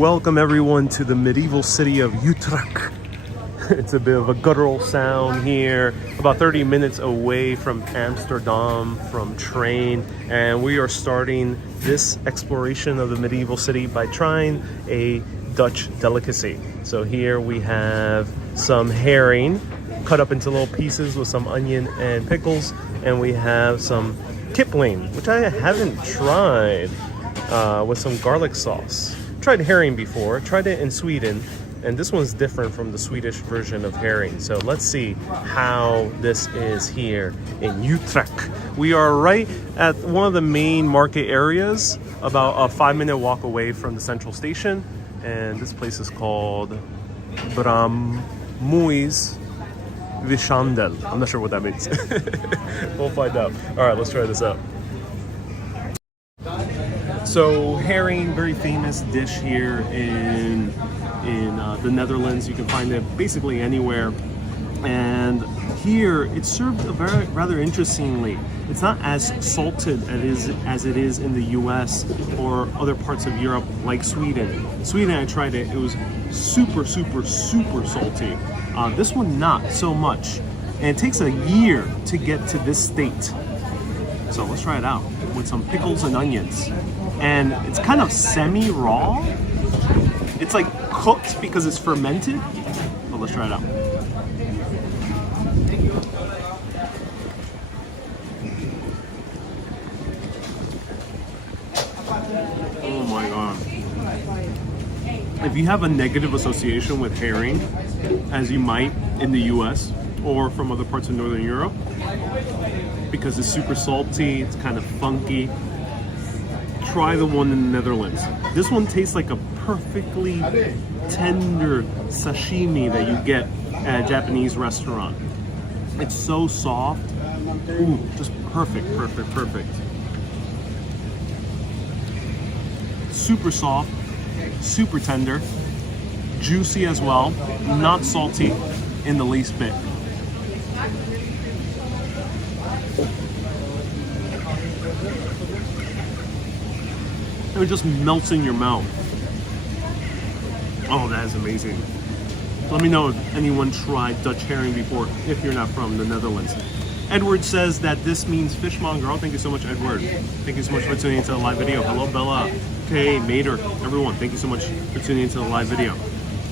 Welcome everyone to the medieval city of Utrecht. It's a bit of a guttural sound here, about 30 minutes away from Amsterdam from train, and we are starting this exploration of the medieval city by trying a Dutch delicacy. So here we have some herring cut up into little pieces with some onion and pickles, and we have some kipling, which I haven't tried, with some garlic sauce. Tried herring before, tried it in Sweden, and this one's different from the Swedish version of herring. So let's see how this is here in Utrecht. We are right at one of the main market areas, about a 5-minute walk away from the central station, and this place is called Bramuis Vishandel. I'm not sure what that means. We'll find out. All right, let's try this out. So herring, very famous dish here in the Netherlands. You can find it basically anywhere. And here it's served rather interestingly. It's not as salted as it is in the US or other parts of Europe like Sweden. Sweden, I tried it. It was super salty. This one not so much. And it takes a year to get to this state. So let's try it out with some pickles and onions. And it's kind of semi-raw. It's like cooked because it's fermented. But let's try it out. Oh my god. If you have a negative association with herring, as you might in the US or from other parts of Northern Europe, because it's super salty, it's kind of funky, try the one in the Netherlands. This one tastes like a perfectly tender sashimi that you get at a Japanese restaurant. It's so soft. Ooh, just perfect. Super soft, super tender, juicy as well, not salty in the least bit. It just melts in your mouth. Oh, that is amazing. Let me know if anyone tried Dutch herring before, if you're not from the Netherlands. Edward says that this means fishmonger. Oh, thank you so much, Edward. Thank you so much for tuning into the live video. Hello, Bella. Okay, Mater, everyone, thank you so much for tuning into the live video.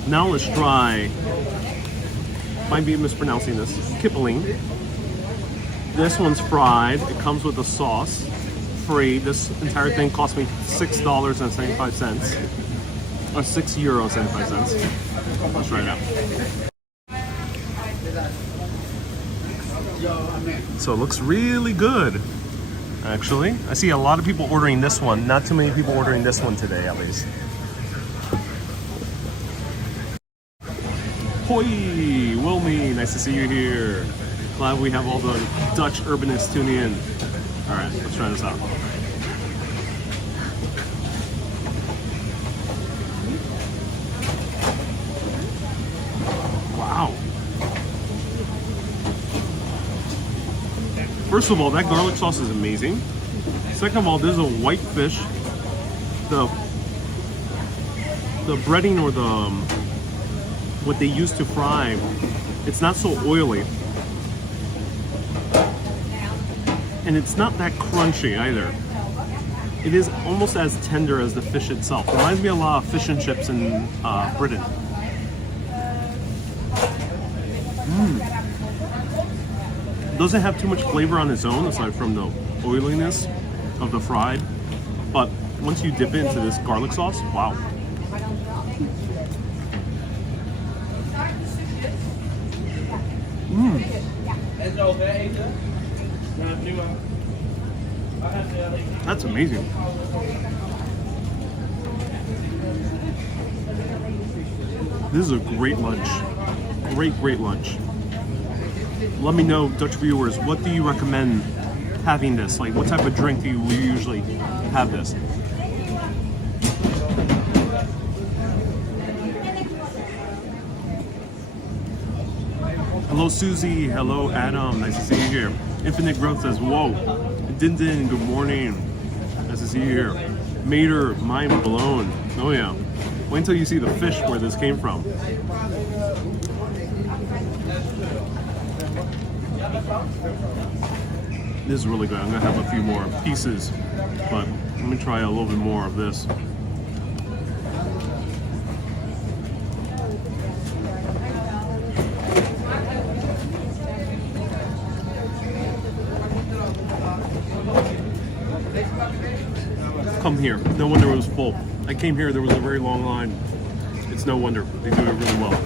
Now let's try, might be mispronouncing this, kipling. This one's fried. It comes with a sauce. Free. This entire thing cost me $6.75 or €6.75. Let's try it out. So it looks really good, actually. I see a lot of people ordering this one. Not too many people ordering this one today, at least. Hoi, Wilmy, nice to see you here. Glad we have all the Dutch urbanists tuning in. All right, let's try this out. Wow. First of all, that garlic sauce is amazing. Second of all, this is a white fish. The breading or what they use to fry, it's not so oily. And it's not that crunchy either. It is almost as tender as the fish itself. It reminds me a lot of fish and chips in Britain. Doesn't have too much flavor on its own, aside from the oiliness of the fried. But once you dip it into this garlic sauce, wow. That's amazing. This is a great lunch. Great lunch. Let me know, Dutch viewers, what do you recommend having this? Like, what type of drink do you usually have this? Hello, Susie. Hello, Adam. Nice to see you here. Infinite Growth says, whoa. Din Din, good morning. Nice to see you here. Mater, mind blown. Oh yeah. Wait until you see the fish where this came from. This is really good. I'm gonna have a few more pieces, but let me try a little bit more of this. Come here. No wonder it was full. I came here, there was a very long line. It's no wonder. They do it really well.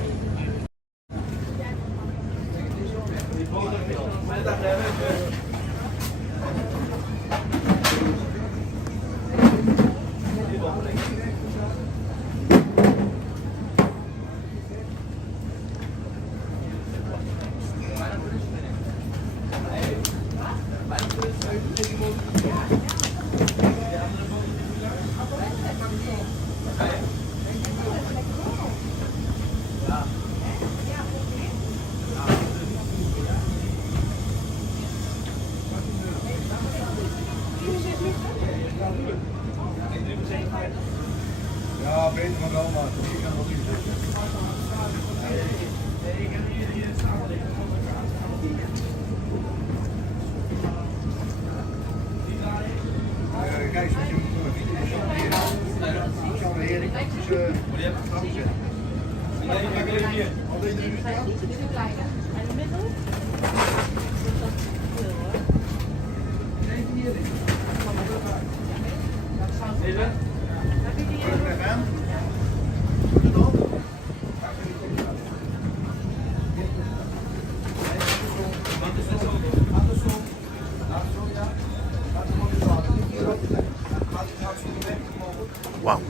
Ja, weet me wel, maar ik kan nog niet zeggen. Kijk, zoals je moet doen, ik zal de heer, Wow.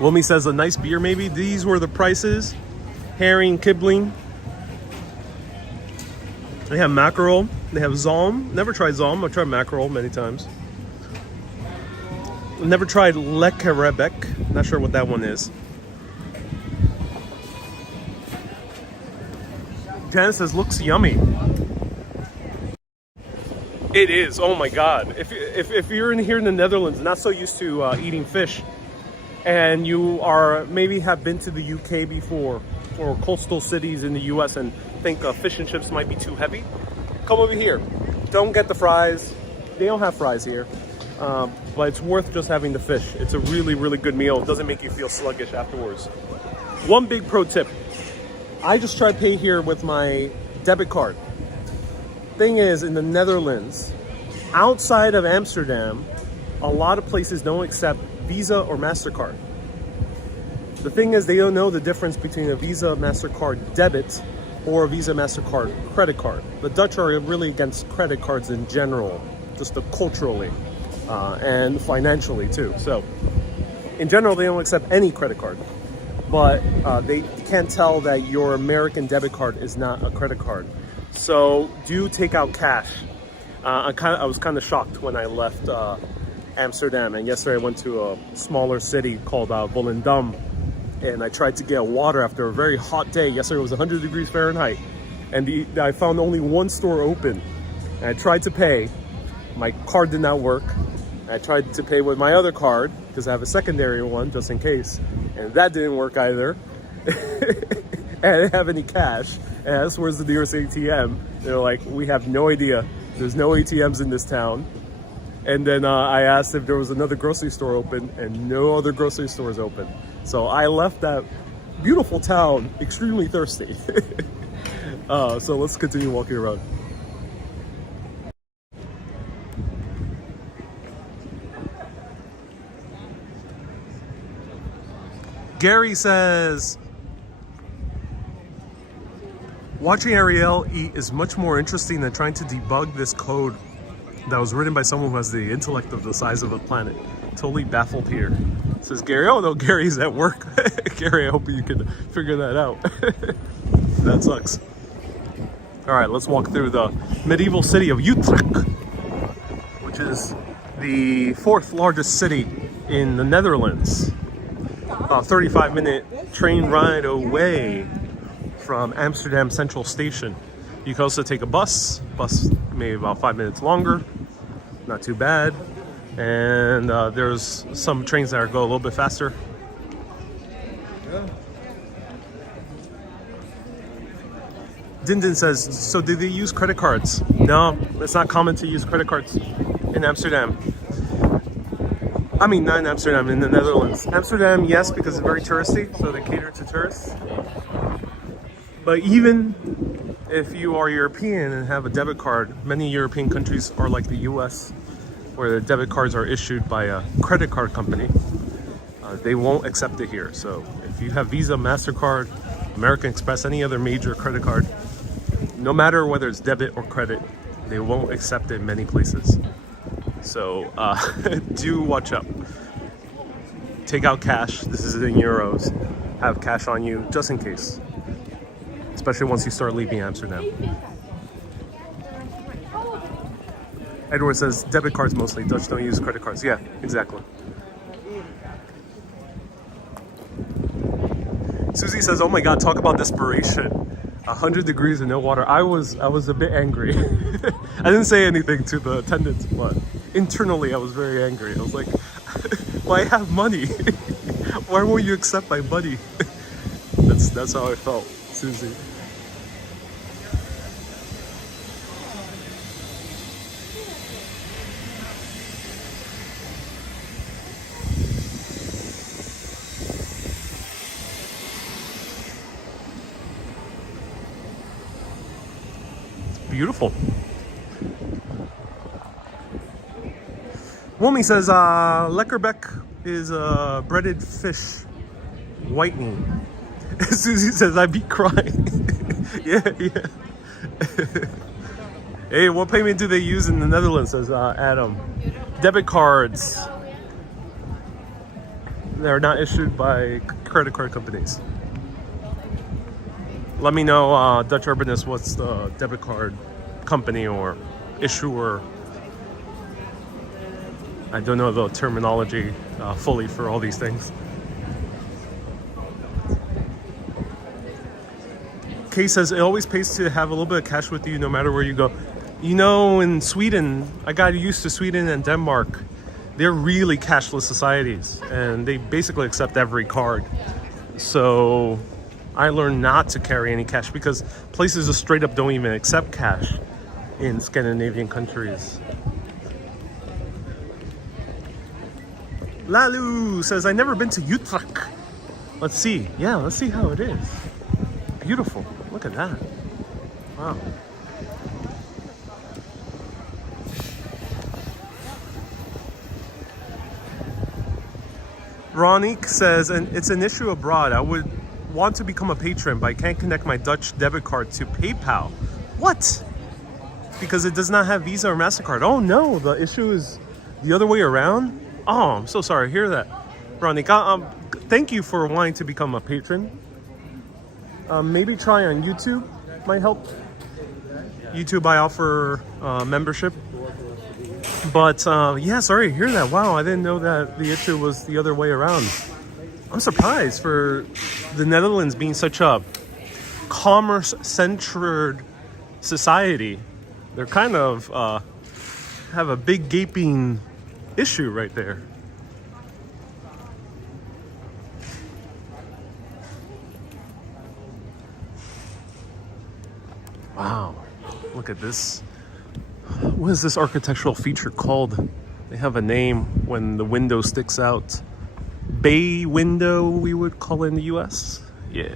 Wilmy says a nice beer maybe. These were the prices. Herring, kibling. They have mackerel. They have zalm. Never tried zalm. I've tried mackerel many times. Never tried le Quebec. Not sure what that one is. Janet says looks yummy. It is. Oh my God. If you're in here in the Netherlands, not so used to eating fish, and you are maybe have been to the UK before or coastal cities in the US and think fish and chips might be too heavy, come over here. Don't get the fries. They don't have fries here, but it's worth just having the fish. It's a really, really good meal. It doesn't make you feel sluggish afterwards. One big pro tip. I just try to pay here with my debit card. Thing is, in the Netherlands, outside of Amsterdam, a lot of places don't accept Visa or MasterCard. The thing is, they don't know the difference between a Visa MasterCard debit or a Visa MasterCard credit card. The Dutch are really against credit cards in general, just culturally and financially too. So in general, they don't accept any credit card, but they can't tell that your American debit card is not a credit card. So do take out cash. I was kind of shocked when I left Amsterdam, and yesterday I went to a smaller city called Volendam, and I tried to get water after a very hot day. Yesterday was 100 degrees Fahrenheit, and I found only one store open. And I tried to pay. My card did not work. I tried to pay with my other card because I have a secondary one just in case, and that didn't work either. And I didn't have any cash. And I asked, where's the nearest ATM? They're like, we have no idea. There's no ATMs in this town. And then I asked if there was another grocery store open, and no other grocery stores open. So I left that beautiful town extremely thirsty. So let's continue walking around. Gary says, watching Ariel eat is much more interesting than trying to debug this code that was written by someone who has the intellect of the size of a planet. Totally baffled here. Says Gary. Oh no, Gary's at work. Gary, I hope you can figure that out. That sucks. All right, let's walk through the medieval city of Utrecht, which is the 4th largest city in the Netherlands. A 35-minute train ride away from Amsterdam Central Station. You can also take a bus maybe about 5 minutes longer, not too bad. And there's some trains that go a little bit faster. Yeah. Dindin says, so do they use credit cards? No, it's not common to use credit cards in Amsterdam. I mean, not in Amsterdam, in the Netherlands. Amsterdam, yes, because it's very touristy, so they cater to tourists. But even if you are European and have a debit card, many European countries are like the US, where the debit cards are issued by a credit card company. They won't accept it here. So if you have Visa, MasterCard, American Express, any other major credit card, no matter whether it's debit or credit, they won't accept it in many places. So do watch out. Take out cash. This is in euros. Have cash on you just in case. Especially once you start leaving Amsterdam. Edward says debit cards mostly. Dutch don't use credit cards. Yeah, exactly. Susie says, oh my God, talk about desperation. 100 degrees and no water. I was a bit angry. I didn't say anything to the attendants, but internally I was very angry. I was like, well, I have money. Why won't you accept my money? That's how I felt, Susie. Beautiful. Womi says, Lekkerbeck is breaded fish whitening. Susie says, I'd be crying. Yeah. Hey, what payment do they use in the Netherlands, says Adam. Debit cards. They're not issued by credit card companies. Let me know, Dutch Urbanist, what's the debit card company or issuer? I don't know the terminology fully for all these things. Kay says, it always pays to have a little bit of cash with you no matter where you go. You know, in Sweden, I got used to Sweden and Denmark. They're really cashless societies and they basically accept every card. So I learned not to carry any cash because places just straight up don't even accept cash in Scandinavian countries. Lalu says, I've never been to Utrecht. Let's see. Yeah, let's see how it is. Beautiful. Look at that. Wow. Ronique says, and it's an issue abroad. I would want to become a patron, but I can't connect my Dutch debit card to PayPal. What? Because it does not have Visa or MasterCard. Oh no, the issue is the other way around? Oh, I'm so sorry to hear that. Ronique, thank you for wanting to become a patron. Maybe try on YouTube, might help. YouTube, I offer membership. But yeah, sorry to hear that. Wow, I didn't know that the issue was the other way around. I'm surprised for the Netherlands being such a commerce-centered society. They're kind of have a big gaping issue right there. Wow, look at this. What is this architectural feature called? They have a name when the window sticks out. Bay window, we would call it in the US. Yeah.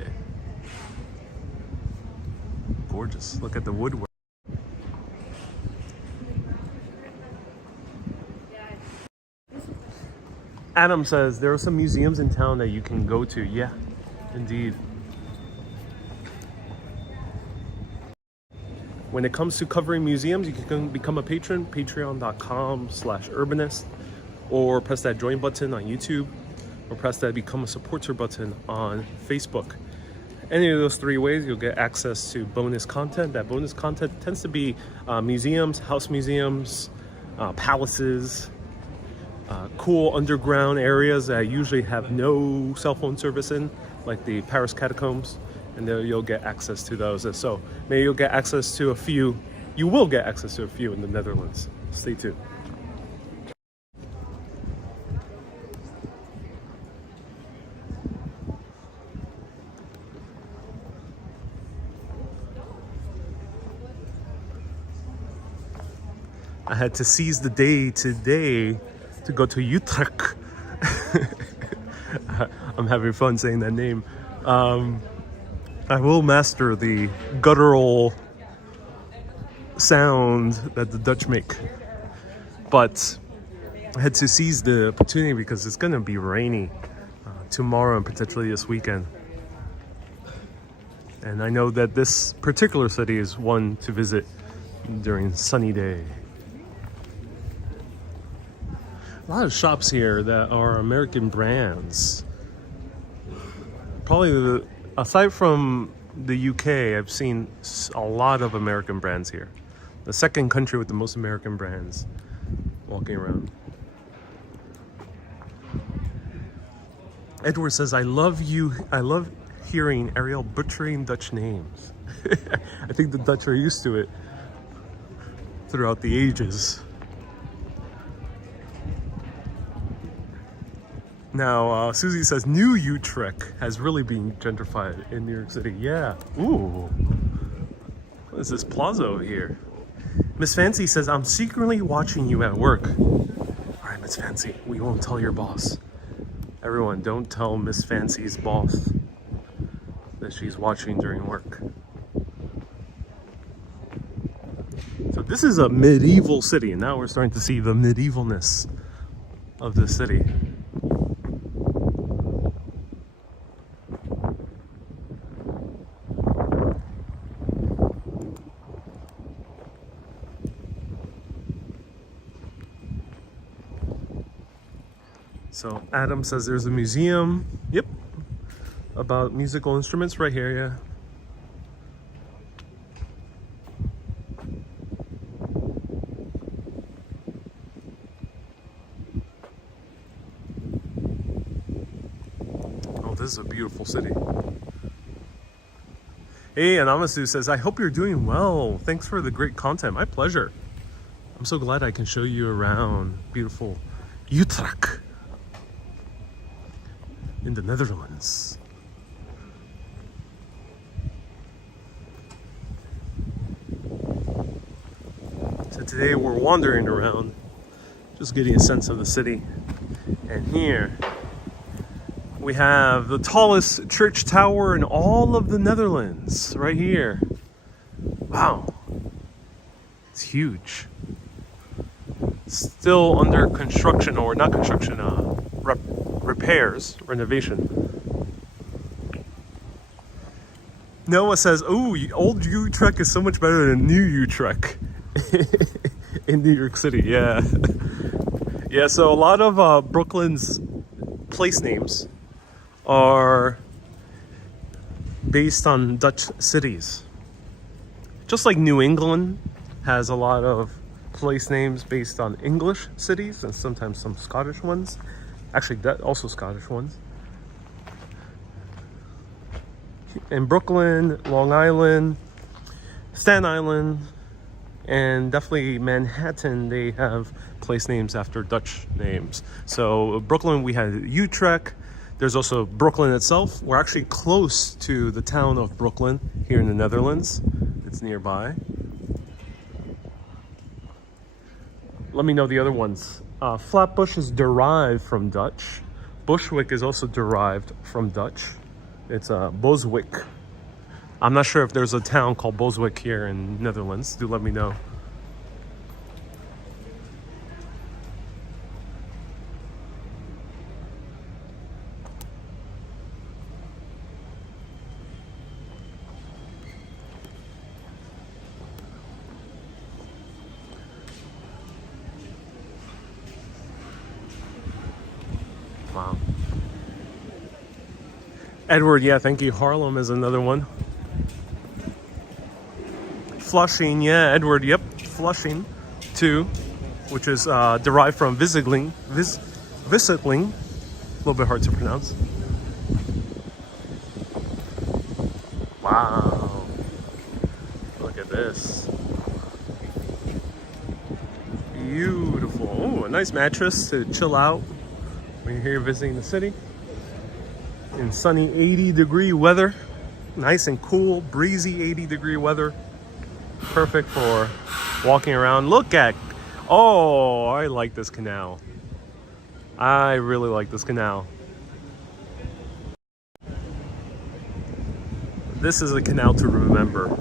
Gorgeous. Look at the woodwork. Adam says there are some museums in town that you can go to. Yeah, indeed. When it comes to covering museums, you can become a patron, patreon.com/urbanist, or press that join button on YouTube, or press that become a supporter button on Facebook. Any of those three ways, you'll get access to bonus content. That bonus content tends to be museums, house museums, palaces, cool underground areas that usually have no cell phone service in, like the Paris catacombs. And then you'll get access to those. And so maybe you'll get access to a few. You will get access to a few in the Netherlands. Stay tuned. I had to seize the day today to go to Utrecht. I'm having fun saying that name. I will master the guttural sound that the Dutch make. But I had to seize the opportunity because it's going to be rainy tomorrow and potentially this weekend. And I know that this particular city is one to visit during sunny day. A lot of shops here that are American brands. Probably aside from the UK, I've seen a lot of American brands here. The second country with the most American brands walking around. Edward says, I love hearing Ariel butchering Dutch names. I think the Dutch are used to it throughout the ages. Now, Susie says, New Utrecht has really been gentrified in New York City. Yeah. Ooh. What is this plaza over here? Miss Fancy says, I'm secretly watching you at work. All right, Miss Fancy, we won't tell your boss. Everyone, don't tell Miss Fancy's boss that she's watching during work. So this is a medieval city, and now we're starting to see the medievalness of the city. So Adam says there's a museum, yep, about musical instruments right here, yeah. Oh, this is a beautiful city. Hey, Anamasu says, I hope you're doing well. Thanks for the great content. My pleasure. I'm so glad I can show you around beautiful Utrecht in the Netherlands. So today we're wandering around, just getting a sense of the city. And here we have the tallest church tower in all of the Netherlands, right here. Wow, it's huge. Still under construction, or not construction, repairs, renovation. Noah says, oh, old Utrecht is so much better than new Utrecht in New York City. Yeah. Yeah, so a lot of Brooklyn's place names are based on Dutch cities. Just like New England has a lot of place names based on English cities and sometimes some Scottish ones. Actually, that also Scottish ones. In Brooklyn, Long Island, Staten Island, and definitely Manhattan, they have place names after Dutch names. So Brooklyn, we had Utrecht. There's also Brooklyn itself. We're actually close to the town of Brooklyn here in the Netherlands. It's nearby. Let me know the other ones. Flatbush is derived from Dutch. Bushwick is also derived from Dutch. It's Boswick. I'm not sure if there's a town called Boswick here in Netherlands. Do let me know. Wow. Edward, yeah, thank you. Harlem is another one. Flushing, yeah, Edward, yep. Flushing, too, which is derived from Visitling. Visitling, a little bit hard to pronounce. Wow. Look at this. Beautiful. Oh, a nice mattress to chill out when you're here visiting the city. In sunny 80-degree weather. Nice and cool, breezy 80-degree weather. Perfect for walking around. Look at Oh, I like this canal. I really like this canal. This is a canal to remember.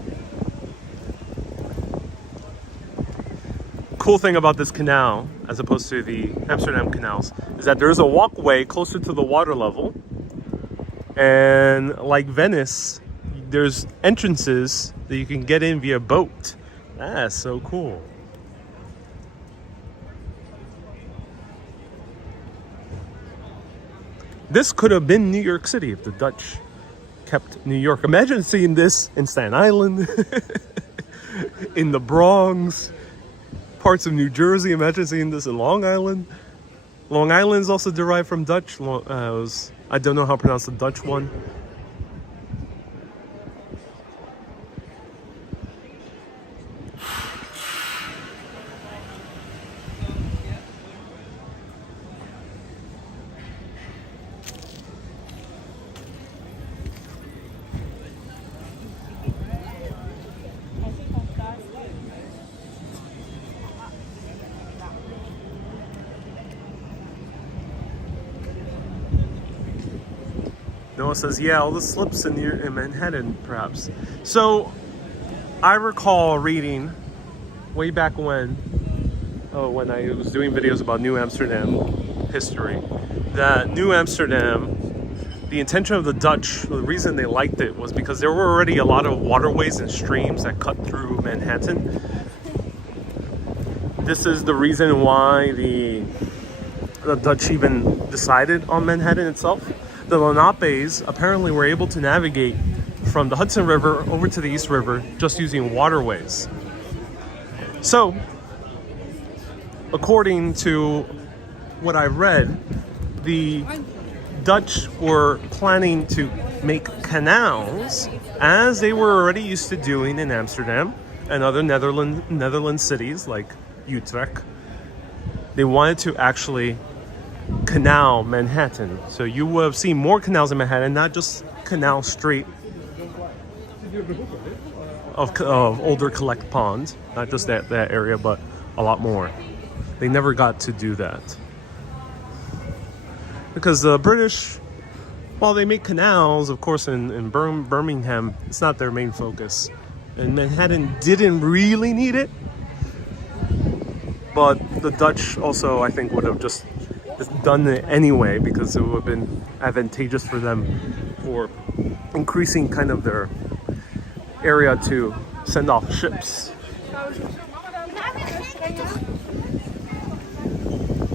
Cool thing about this canal, as opposed to the Amsterdam canals, is that there's a walkway closer to the water level. And like Venice, there's entrances that you can get in via boat. That's so cool. This could have been New York City if the Dutch kept New York. Imagine seeing this in Staten Island, in the Bronx, parts of New Jersey. Imagine seeing this in Long Island. Long Island is also derived from Dutch. I don't know how to pronounce the Dutch one. Noah says, yeah, all the slips in Manhattan, perhaps. So, I recall reading way back when I was doing videos about New Amsterdam history, that New Amsterdam, the intention of the Dutch, the reason they liked it was because there were already a lot of waterways and streams that cut through Manhattan. This is the reason why the Dutch even decided on Manhattan itself. The Lenapes apparently were able to navigate from the Hudson River over to the East River just using waterways. So, according to what I read, the Dutch were planning to make canals as they were already used to doing in Amsterdam and other Netherlands cities like Utrecht. They wanted to actually canal Manhattan. So you will have seen more canals in Manhattan, not just Canal Street of Older Collect Pond, not just that area, but a lot more. They never got to do that. Because the British, while they make canals, of course, in Birmingham, it's not their main focus. And Manhattan didn't really need it. But the Dutch also, I think, would have just done it anyway because it would have been advantageous for them for increasing kind of their area to send off ships.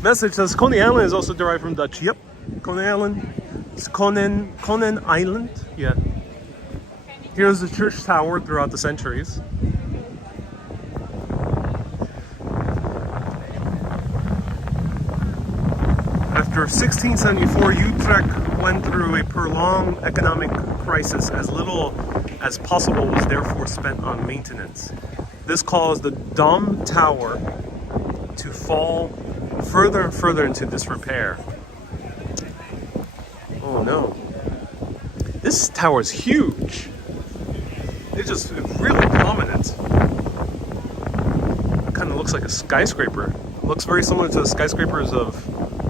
Message says Coney Island is also derived from Dutch. Yep, Coney Island. It's Conen Island. Yeah. Here's the church tower throughout the centuries. After 1674, Utrecht went through a prolonged economic crisis. As little as possible was therefore spent on maintenance. This caused the Dom Tower to fall further and further into disrepair. Oh no. This tower is huge. It's just really prominent. It kind of looks like a skyscraper. It looks very similar to the skyscrapers of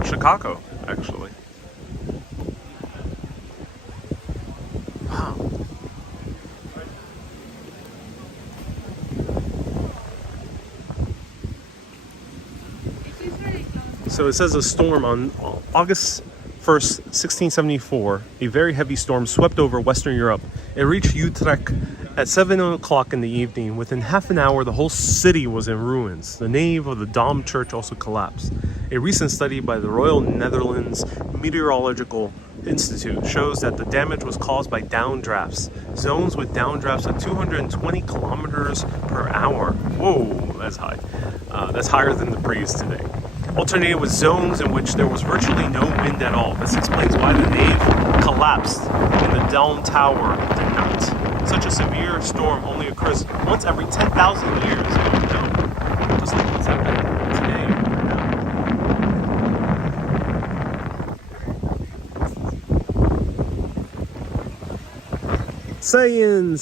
Chicago, actually. Wow. So it says a storm on August 1st, 1674, a very heavy storm swept over Western Europe. It reached Utrecht at 7 o'clock in the evening. Within half an hour, the whole city was in ruins. The nave of the Dom Church also collapsed. A recent study by the Royal Netherlands Meteorological Institute shows that the damage was caused by downdrafts. Zones with downdrafts of 220 kilometers per hour. Whoa, that's high. That's higher than the breeze today. Alternated with zones in which there was virtually no wind at all. This explains why the nave collapsed and the Dome Tower did not. Such a severe storm only occurs once every 10,000 years. No, just like what's happening today right now. Saying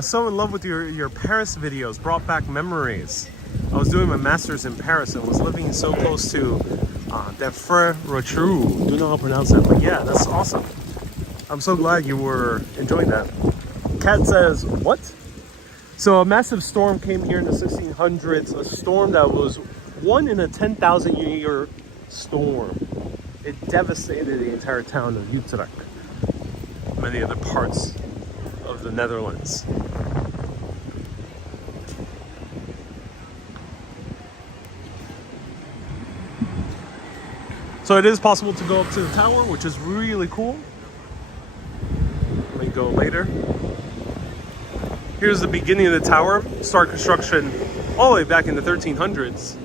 I'm so in love with your Paris videos. Brought back memories. I was doing my master's in Paris and was living so close to that Frère Rotrou. Don't know how to pronounce that, but yeah, that's awesome. I'm so glad you were enjoying that. Kat says, what? So a massive storm came here in the 1600s, a storm that was 1 in a 10,000 year storm. It devastated the entire town of Utrecht, many other parts of the Netherlands. So it is possible to go up to the tower, which is really cool. Let me go later. Here's the beginning of the tower. Start construction all the way back in the 1300s.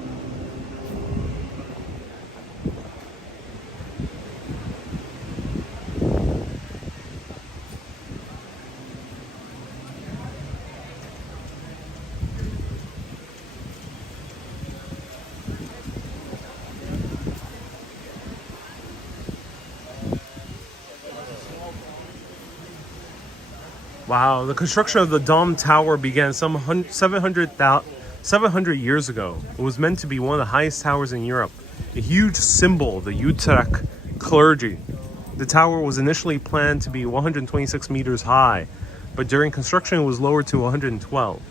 Wow, the construction of the Dome Tower began some 700 years ago. It was meant to be one of the highest towers in Europe, a huge symbol of the Utrecht clergy. The tower was initially planned to be 126 meters high, but during construction it was lowered to 112.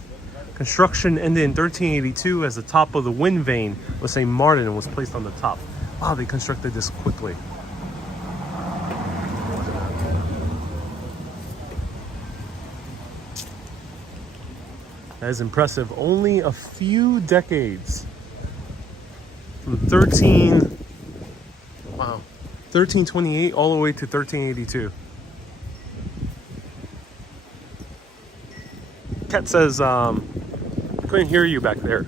Construction ended in 1382 as the top of the wind vane of St. Martin was placed on the top. Wow, they constructed this quickly. That is impressive. Only a few decades from 1328 all the way to 1382. Kat says, I couldn't hear you back there.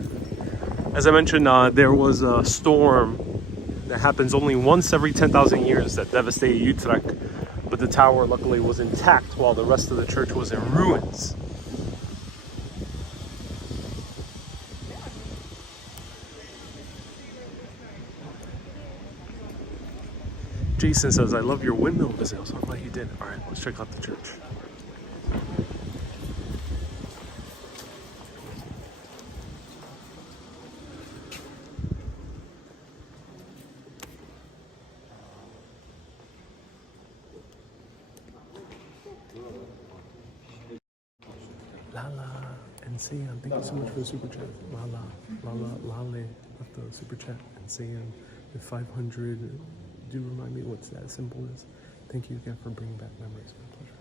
As I mentioned, there was a storm that happens only once every 10,000 years that devastated Utrecht, but the tower luckily was intact while the rest of the church was in ruins. Jason says, I love your windmill visit. I'm so glad you did. All right, let's check out the church. Lala and Sian, thank you so much for the super chat. Lala, Lale left the super chat. And Sian, the 500. Do remind me what that symbol is. Thank you again for bringing back memories. My pleasure.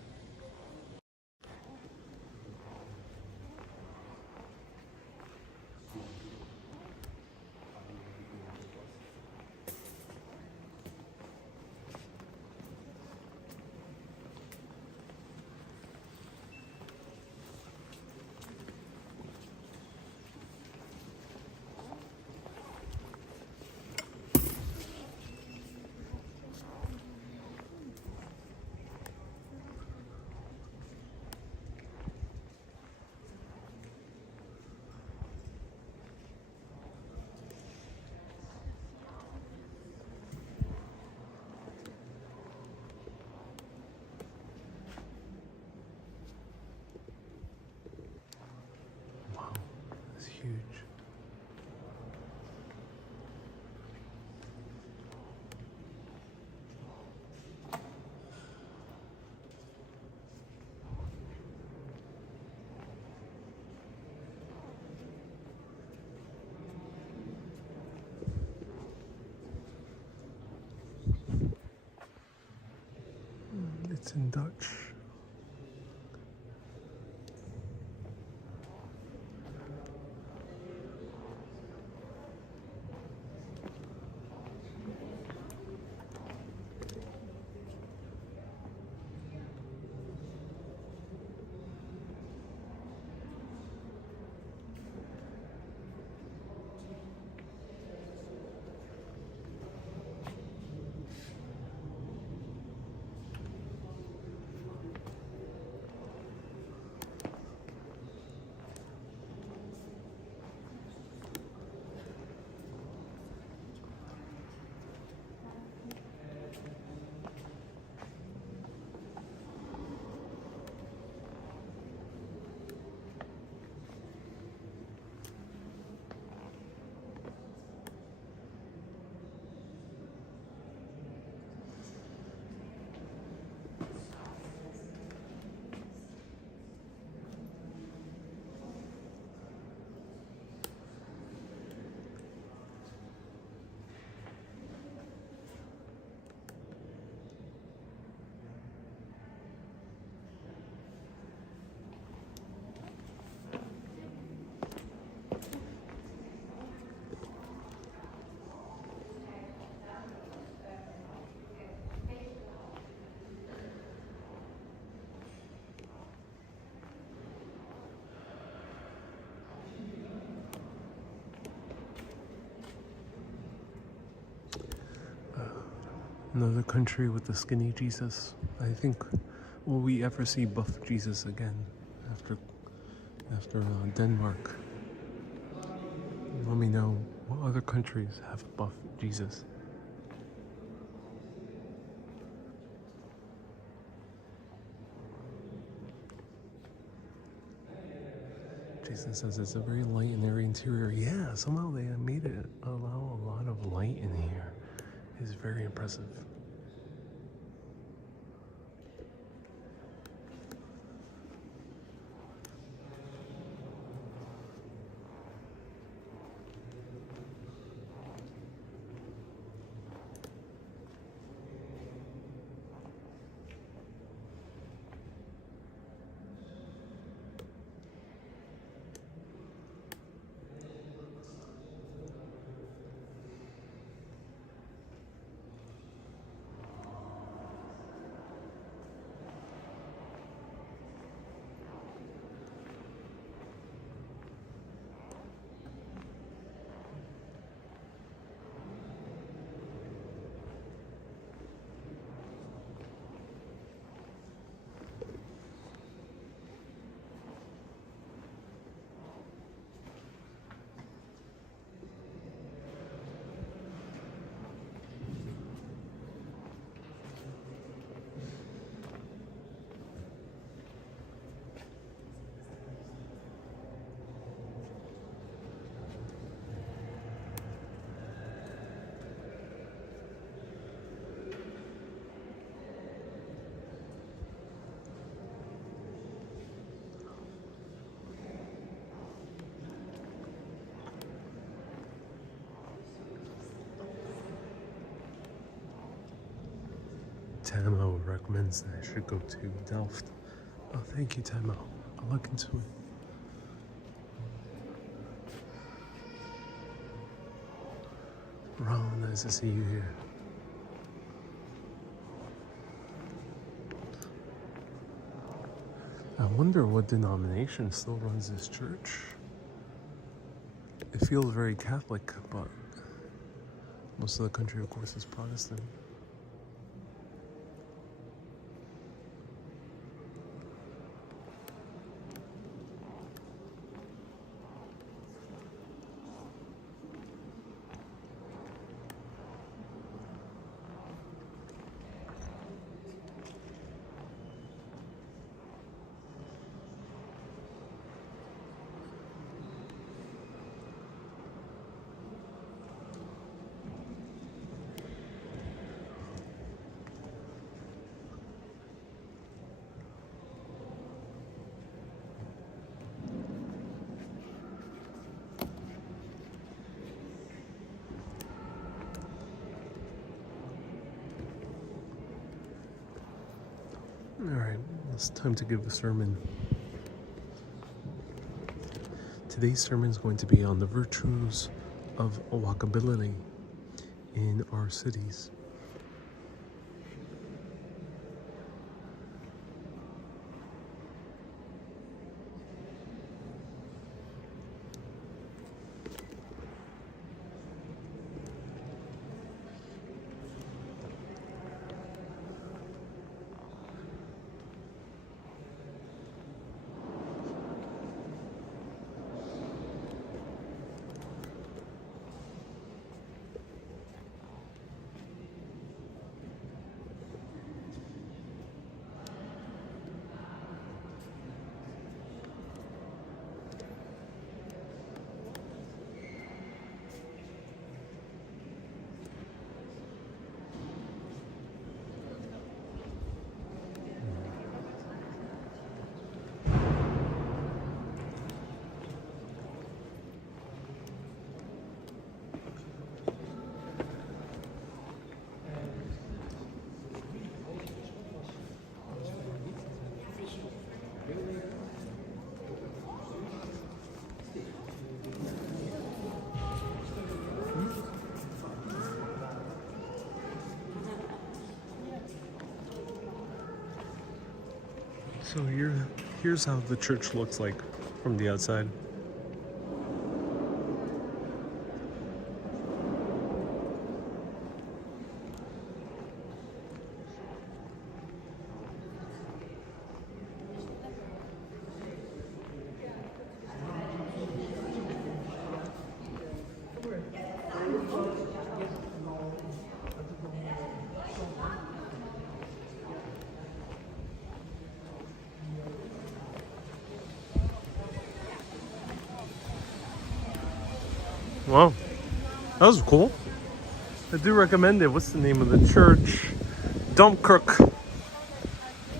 Huge. It's in Dutch. Another country with the skinny Jesus. I think, will we ever see buff Jesus again after Denmark? Let me know what other countries have buff Jesus. Jason says it's a very light and airy interior. Yeah, somehow they made it allow a lot of light in here. It's very impressive. Tamo recommends that I should go to Delft. Oh, thank you, Tamo. I'll look into it. Ron, nice to see you here. I wonder what denomination still runs this church. It feels very Catholic, but most of the country, of course, is Protestant. Alright, it's time to give a sermon. Today's sermon is going to be on the virtues of walkability in our cities. So here's how the church looks like from the outside. Wow, that was cool. I do recommend it. What's the name of the church? Domkerk.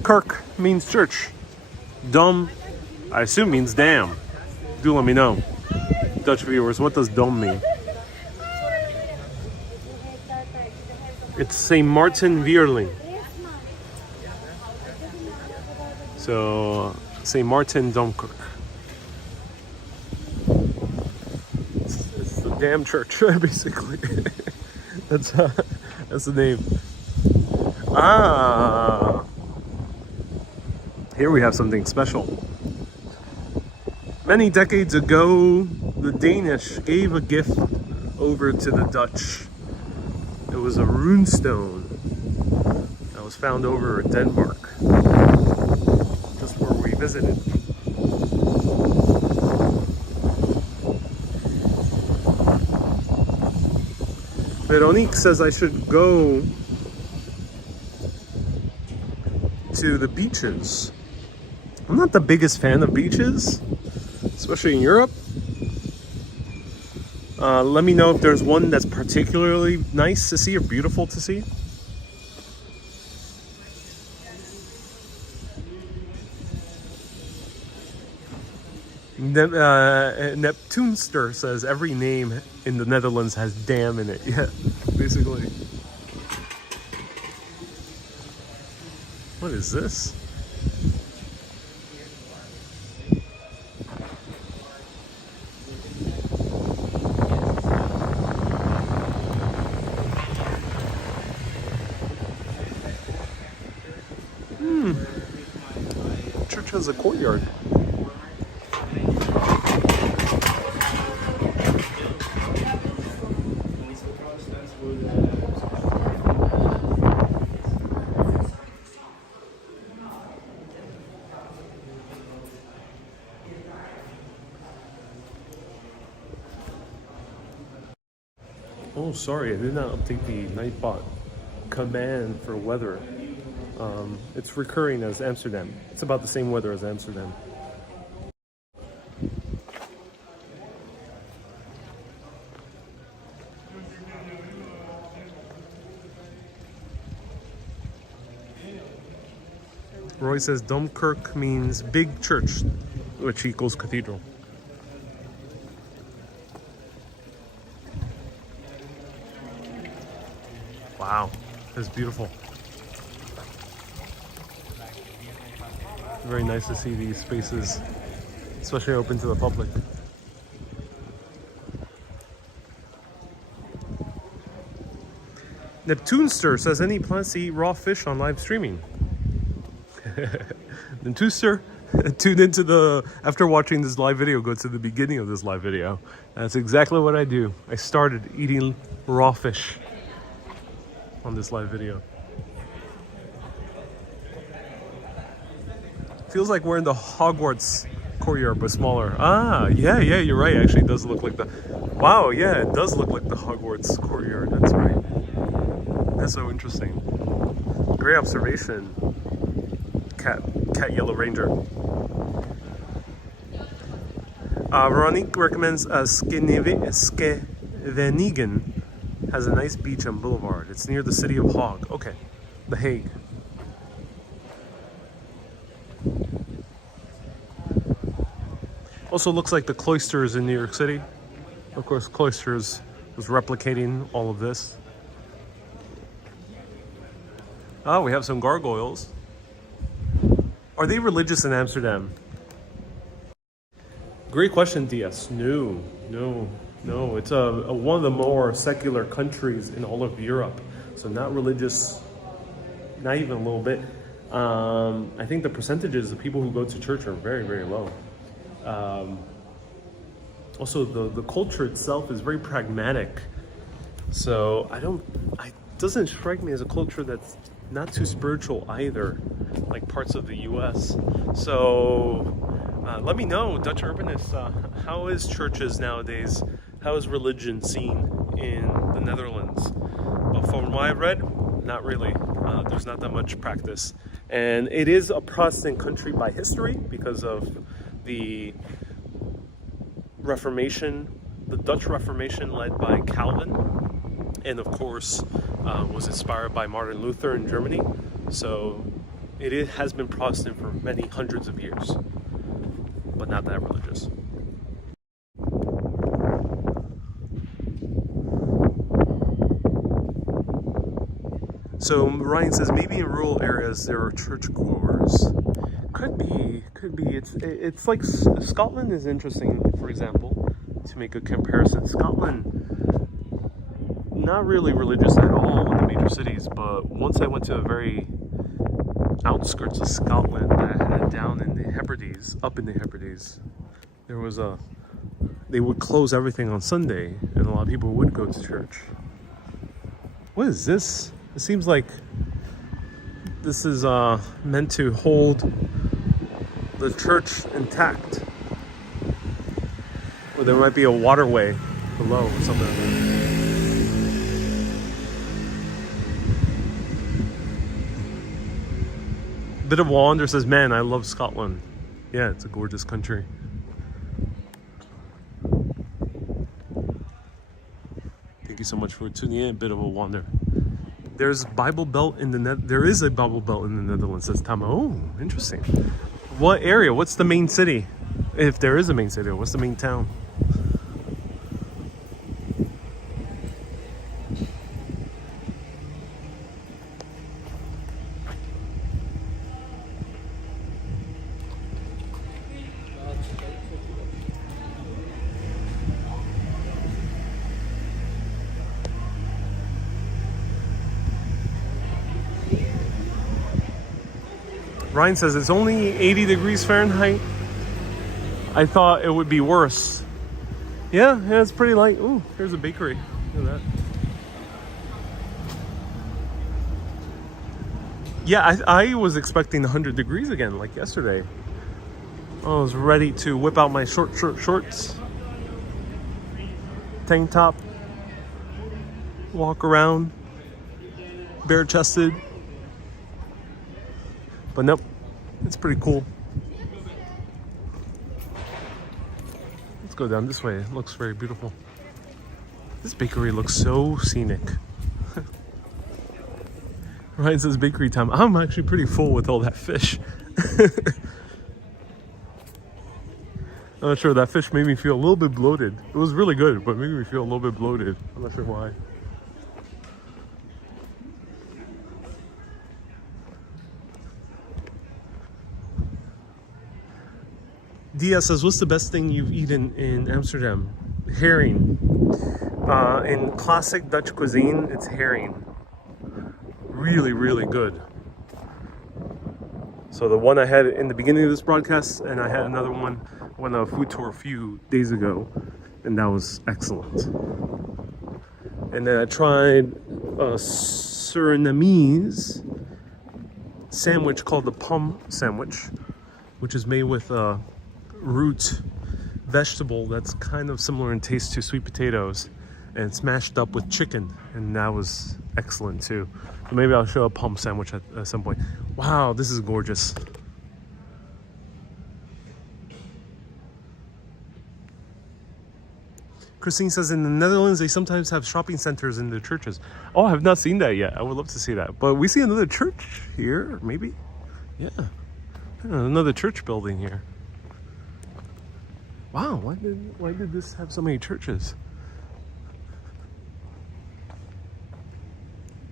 Kirk means church. Dom, I assume, means dam. Do let me know, Dutch viewers, what does dom mean? It's St. Martin Vierling. So, St. Martin Domkerk. It's the damn church, basically. That's the name. Ah, here we have something special. Many decades ago, the Danish gave a gift over to the Dutch. It was a runestone that was found over in Denmark, just where we visited. Veronique says I should go to the beaches. I'm not the biggest fan of beaches, especially in Europe. Let me know if there's one that's particularly nice to see or beautiful to see. Neptunester says every name in the Netherlands has dam in it. Yeah, basically. What is this? Church has a courtyard. Oh, sorry, I did not update the Nightbot command for weather. It's recurring as Amsterdam. It's about the same weather as Amsterdam. Roy says Domkerk means big church, which equals cathedral. Wow, that's beautiful. Very nice to see these spaces, especially open to the public. Neptunester says any plans to eat raw fish on live streaming? Neptunester, tune into after watching this live video, go to the beginning of this live video. That's exactly what I do. I started eating raw fish on this live video. Feels like we're in the Hogwarts courtyard, but smaller. Ah, yeah, you're right. Actually, it does look like the... Wow, yeah, it does look like the Hogwarts courtyard. That's right. That's so interesting. Great observation, Cat Yellow Ranger. Veronique recommends Scheveningen. Has a nice beach and boulevard. It's near the city of Hague. Okay, The Hague. Also looks like the cloisters in New York City. Of course, cloisters was replicating all of this. Oh, we have some gargoyles. Are they religious in Amsterdam? Great question, DS. No. It's one of the more secular countries in all of Europe. So not religious, not even a little bit. I think the percentages of people who go to church are very, very low. Also, the culture itself is very pragmatic. So it doesn't strike me as a culture that's not too spiritual either, like parts of the US. So let me know, Dutch urbanists, how is churches nowadays? How is religion seen in the Netherlands? But from what I've read, not really. There's not that much practice. And it is a Protestant country by history because of the Reformation the Dutch Reformation led by Calvin, and of course was inspired by Martin Luther in Germany. So it has been Protestant for many hundreds of years, but not that religious. So Ryan says maybe in rural areas there are churchgoers. Could be. It's like Scotland is interesting, for example, to make a comparison. Scotland, not really religious at all in the major cities, but once I went to the very outskirts of Scotland, down in the Hebrides, up in the Hebrides, they would close everything on Sunday, and a lot of people would go to church. What is this? It seems like this is meant to hold the church intact. Or there might be a waterway below or something like that. Bit of Wander says, man, I love Scotland. Yeah, it's a gorgeous country. Thank you so much for tuning in. Bit of a wander. There's Bible Belt in the there is a Bible Belt in the Netherlands, says Tama. Oh, interesting. What area? What's the main city? If there is a main city, what's the main town? Ryan says it's only 80 degrees Fahrenheit. I thought it would be worse. Yeah, it's pretty light. Ooh, here's a bakery. Look at that. Yeah, I was expecting 100 degrees again, like yesterday. I was ready to whip out my shorts, tank top, walk around, bare-chested. But nope, it's pretty cool. Let's go down this way. It looks very beautiful. This bakery looks so scenic. Ryan says bakery time. I'm actually pretty full with all that fish. I'm not sure, that fish made me feel a little bit bloated. It was really good, but made me feel a little bit bloated. I'm not sure why. Diaz says, what's the best thing you've eaten in Amsterdam? Herring. In classic Dutch cuisine, it's herring. Really, really good. So the one I had in the beginning of this broadcast, and I had another one when a food tour a few days ago, and that was excellent. And then I tried a Surinamese sandwich called the pom sandwich, which is made with root vegetable that's kind of similar in taste to sweet potatoes, and it's mashed up with chicken, and that was excellent too. So maybe I'll show a pom sandwich at some point. Wow, this is gorgeous. Christine says in the Netherlands they sometimes have shopping centers in the churches. Oh, I have not seen that yet. I would love to see that. But we see another church here, maybe. Yeah, another church building here. Wow, why did this have so many churches?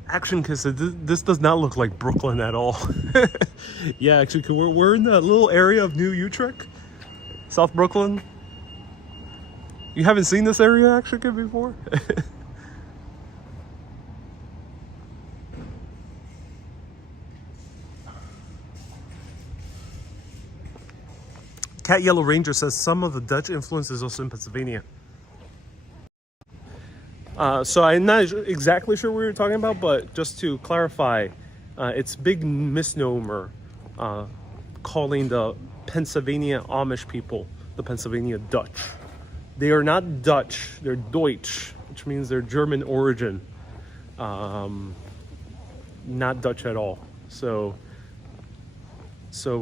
Action Kiss, this does not look like Brooklyn at all. Yeah, actually, we're in that little area of New Utrecht, South Brooklyn. You haven't seen this area, Action Kid, before? Cat Yellow Ranger says some of the Dutch influence is also in Pennsylvania. So I'm not exactly sure what you're talking about, but just to clarify, it's big misnomer calling the Pennsylvania Amish people the Pennsylvania Dutch. They are not Dutch, they're Deutsch, which means they're German origin, not Dutch at all. So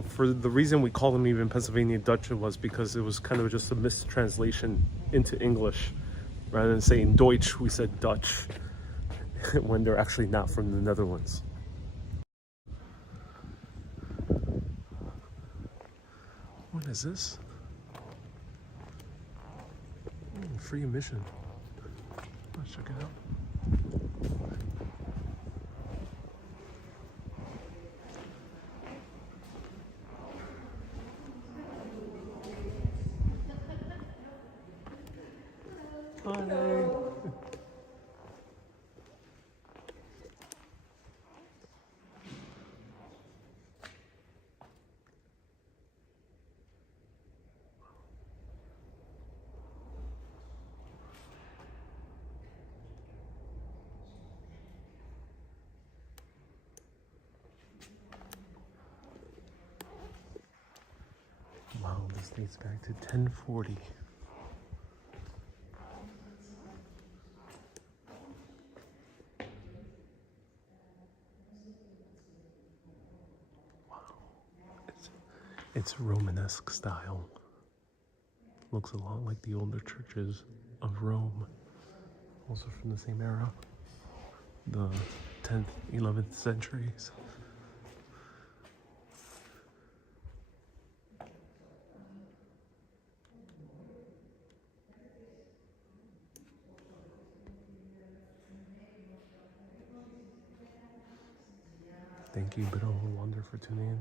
for the reason we call them even Pennsylvania Dutch was because it was kind of just a mistranslation into English. Rather than saying Deutsch, we said Dutch when they're actually not from the Netherlands. What is this? Free admission. Let's check it out. Hi. Wow, this dates back to 1040. It's Romanesque style. Looks a lot like the older churches of Rome. Also from the same era. The 10th, 11th centuries. Thank you, Bro Wonder, for tuning in.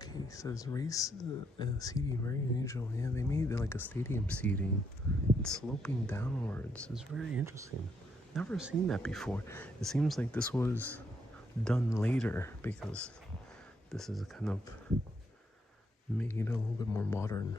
Okay, it says race seating very unusual. Yeah, they made it like a stadium seating. It's sloping downwards. It's very interesting. Never seen that before. It seems like this was done later because this is kind of made a little bit more modern.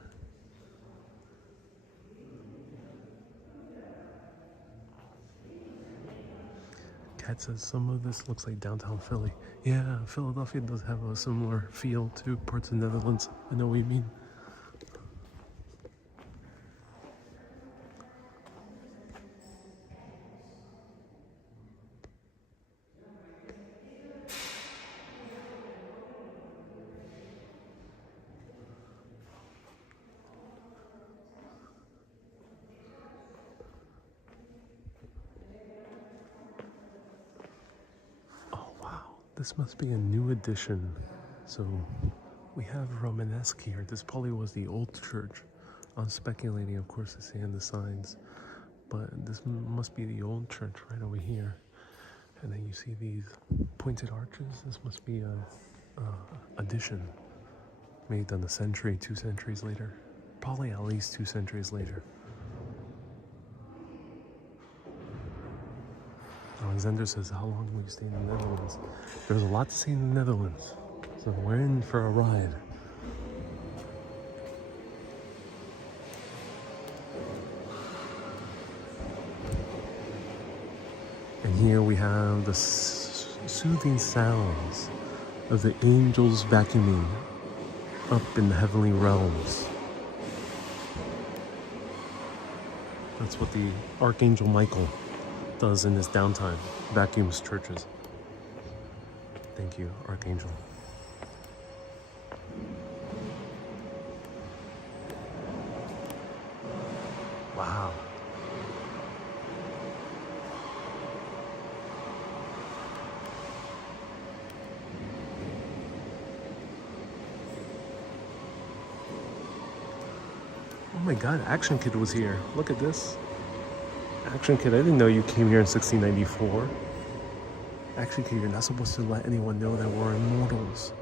Kat says some of this looks like downtown Philly. Yeah, Philadelphia does have a similar feel to parts of the Netherlands. I know what you mean. This must be a new addition. So we have Romanesque here. This probably was the old church. I'm speculating, of course, to see on the signs, but this must be the old church right over here. And then you see these pointed arches. This must be a addition made on a century, 2 centuries later. Probably at least 2 centuries later. Alexander says, how long will you stay in the Netherlands? There's a lot to see in the Netherlands, so we're in for a ride. And here we have the soothing sounds of the angels vacuuming up in the heavenly realms. That's what the Archangel Michael does in his downtime, vacuums churches. Thank you, Archangel. Wow. Oh my God, Action Kid was here. Look at this. Action Kid, I didn't know you came here in 1694. Action Kid, you're not supposed to let anyone know that we're immortals.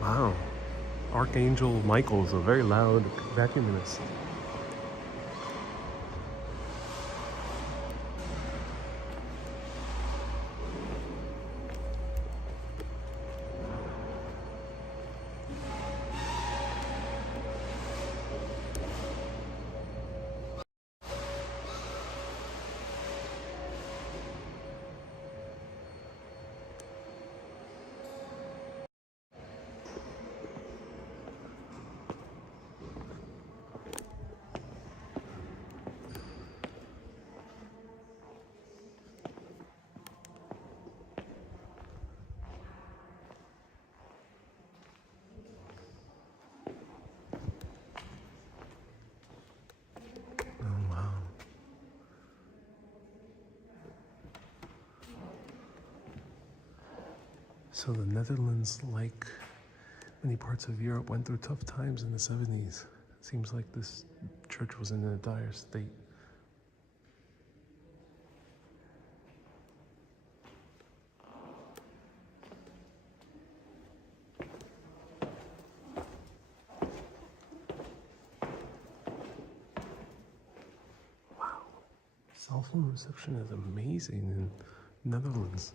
Wow. Archangel Michael is a very loud vacuumist. So the Netherlands, like many parts of Europe, went through tough times in the 70s. It seems like this church was in a dire state. Wow. Cell phone reception is amazing in Netherlands.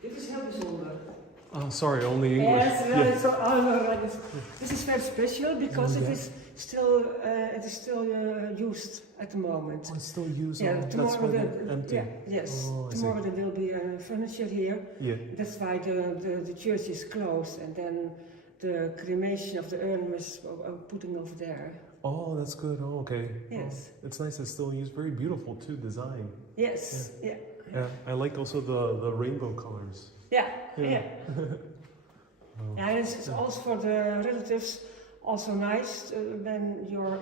Dit is heel bijzonder. Oh, sorry, only English. Yes, yeah. So this is very special because it is still used at the moment. Oh, it's still used. Yeah, That's tomorrow why they're empty. Yeah, yes. Oh, tomorrow there will be furniture here. Yeah. That's why the church is closed, and then the cremation of the urn was putting over there. Oh, that's good. Oh, okay. Yes. Oh, it's nice. It's still used. Very beautiful too. Design. Yes. Yeah. Yeah. I like also the rainbow colors. Yeah. Yeah. Yeah. And it's also for the relatives also nice when you're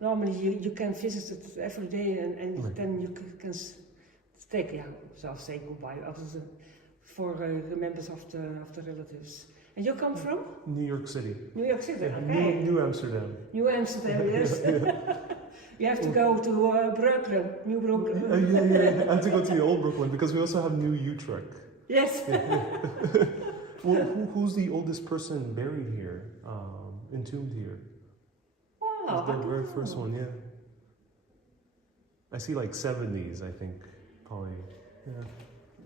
normally you can visit it every day and then you can take say goodbye for the members of the relatives. And you come from? New York City. New York City, Yeah, okay. New Amsterdam. New Amsterdam, yes. You have to go to Brooklyn, New Brooklyn. Yeah. I have to go to the old Brooklyn because we also have New Utrecht. Yes. Well, who's the oldest person buried here, entombed here? Wow. The very first one, yeah. I see like 70s, I think, probably. Yeah.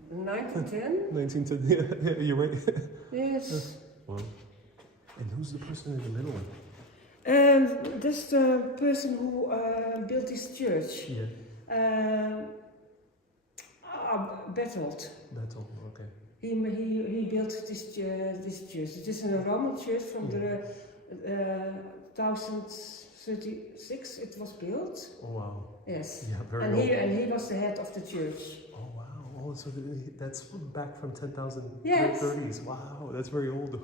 1910? 1910, yeah, you're right. Yes. Well, and who's the person in the middle? That's the person who built this church. Yeah. Bertolt. That's all, okay. He built this church. It is a Roman church from the 1036 it was built. Oh, wow. Yes. Yeah, very and old. he was the head of the church. Oh, wow. Oh, so that's back from 10,000 Yes. 30s. Wow, that's very old.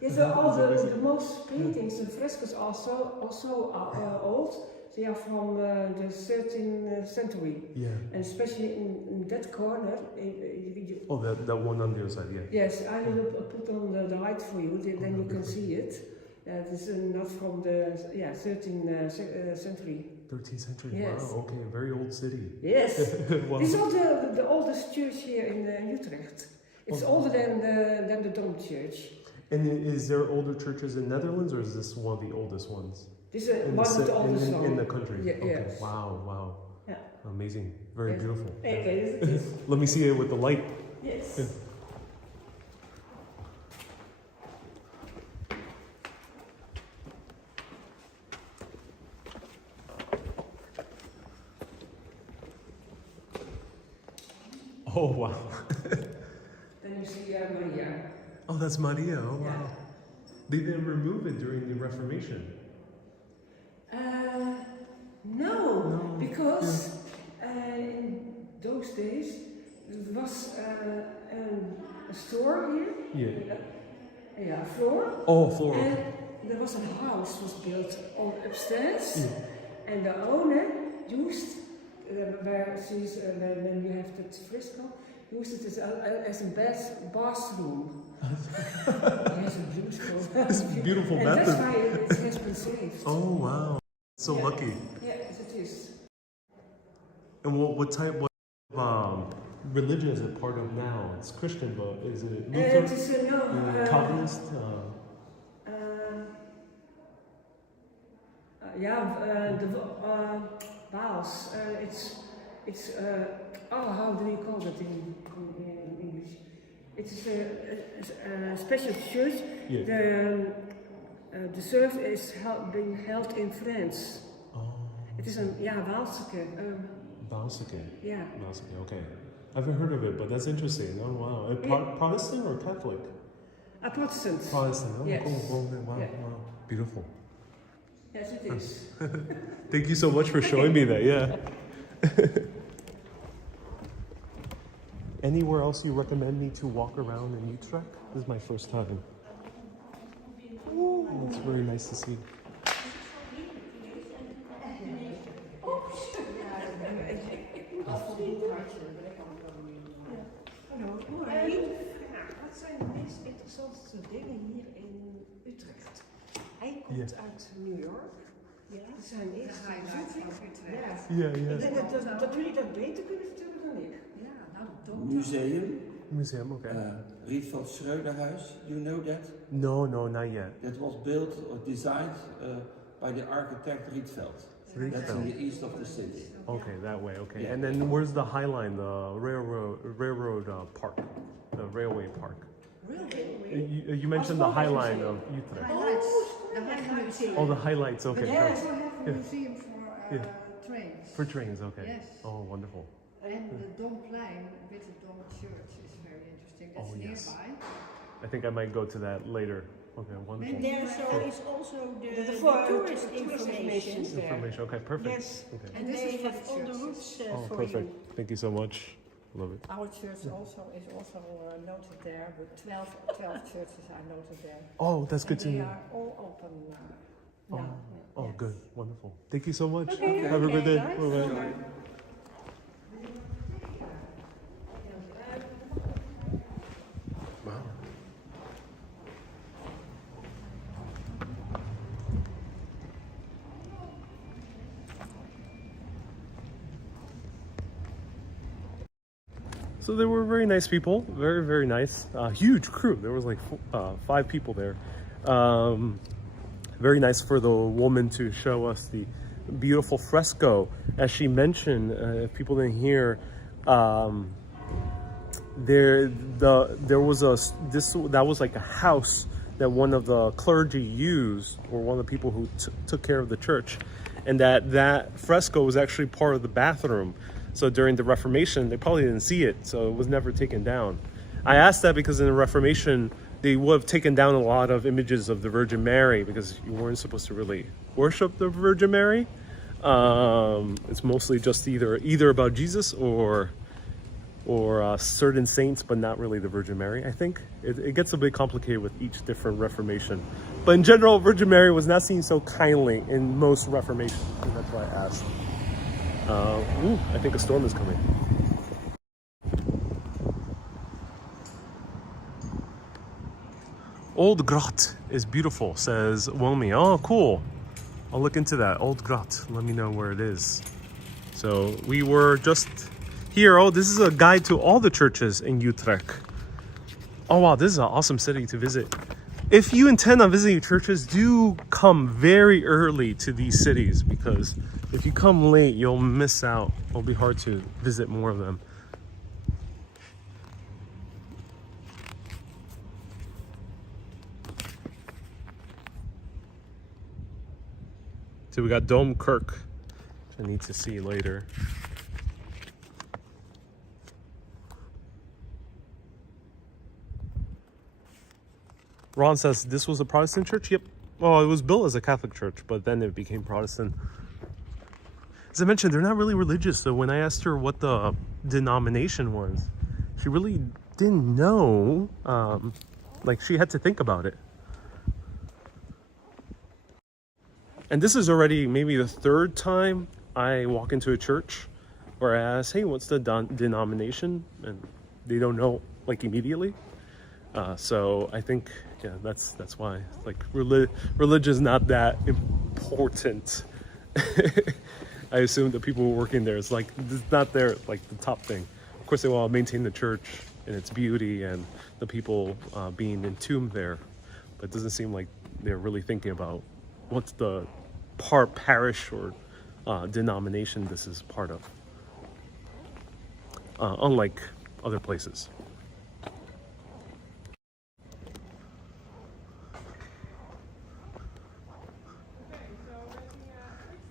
Yes, so all the most paintings and frescoes also are old. They are from the 13th century. Yeah. And especially in that corner. Oh, that one on the other side, yeah. Yes, I will put on the light for you, then you can see it. It is not from the 13th century. 13th century. Yes. Wow. Okay, a very old city. Yes. Wow. This is also the oldest church here in Utrecht. It's older than the Dom Church. And is there older churches in Netherlands, or is this one of the oldest ones? This is one of the oldest ones. In the country? Yeah, okay. Yes. Wow, wow. Yeah. Amazing. Very Yes. beautiful. It is. Let me see it with the light. Yes. Yeah. Oh, wow. Then you see Maria. Oh, that's Maria. Oh, wow. Yeah. They didn't remove it during the Reformation. No, because in those days there was a store here. Yeah. Yeah, a floor. Oh, floor. And there was a house was built on upstairs, Yeah. and the owner used when you have that fresco, used it as a bathroom. Yes, a beautiful. It's a beautiful and bathroom. that's why it has been saved. Oh, wow. So lucky. Yes, it is. And what type of religion is it part of now? It's Christian, but is it Luther? It is Calvinist? the Baals. It's how do you call that in English? It's a special church. Yeah. The service is being held in France. Oh. Het is een Waalseke. Bausike. Yeah. Bausike, okay. I haven't heard of it, but that's interesting. Oh, wow. Protestant or Catholic? A Protestant. Protestant. Oh, Yes. cool. Wow, Yeah. wow. Beautiful. Yes, it is. Thank you so much for showing me that, yeah. Anywhere else you recommend me to walk around in Utrecht? This is my first time. It's very nice to see. Wat zijn de meest interessante dingen hier in Utrecht? Hij komt uit New York. Ja. Zijn eerste highlights van Utrecht. Ja. Ik denk dat jullie dat beter kunnen vertellen dan ik. Ja, nou, Museum, okay. Rietveld Schreuderhuis, you know that? No, not yet. That was built or designed by the architect Rietveld. That's in the east of the city. Okay, that way. Okay, Yeah. and then where's the High Line, the railroad park, the railway park? Railway? You mentioned the High Line of Utrecht. Oh, the highlights. Okay. Yeah. Perfect. We have a museum for trains. For trains. Okay. Yes. Oh, wonderful. And the Domplein with the Dom Church is very interesting. That's Oh, yes. nearby. I think I might go to that later. Okay, wonderful. And there is also the tourist information there. Information. Okay, perfect. Yes. Okay. And they have all the routes Oh, for perfect. you. Thank you so much. Love it. Our church also is noted there. With 12 churches are noted there. Oh, that's good to They know. are all open now. Oh, Yes. good. Wonderful. Thank you so much. Okay. Have a good day. Nice. Bye-bye. Wow. So they were very nice people, very, very nice. Huge crew. There was like 5 people there. Very nice for the woman to show us the beautiful fresco. As she mentioned, if people didn't hear, there was that was like a house that one of the clergy used, or one of the people who took care of the church, and that fresco was actually part of the bathroom. So during the Reformation, they probably didn't see it, so it was never taken down. I asked that because in the Reformation, they would have taken down a lot of images of the Virgin Mary, because you weren't supposed to really worship the Virgin Mary. It's mostly just either about Jesus or certain saints, but not really the Virgin Mary. I think it gets a bit complicated with each different Reformation. But in general, Virgin Mary was not seen so kindly in most Reformations, and that's why I asked. I think a storm is coming. Old Grot is beautiful, says Wilmy. Oh, cool. I'll look into that. Old Grot. Let me know where it is. So we were just here. Oh, this is a guide to all the churches in Utrecht. Oh wow, this is an awesome city to visit. If you intend on visiting churches, do come very early to these cities, because if you come late, you'll miss out. It'll be hard to visit more of them. So we got Dome Kirk, which I need to see later. Ron says this was a Protestant church? Yep. Well, it was built as a Catholic church, but then it became Protestant. As I mentioned, they're not really religious, so when I asked her what the denomination was, she really didn't know. Like, she had to think about it. And this is already maybe the third time I walk into a church where I ask, hey, what's the denomination? And they don't know, like, immediately. So I think, yeah, that's why, like, religion is not that important. I assume the people working there, it's like, it's not their, like, the top thing. Of course, they want to maintain the church and its beauty and the people being entombed there. But it doesn't seem like they're really thinking about what's the parish or denomination this is part of. Unlike other places.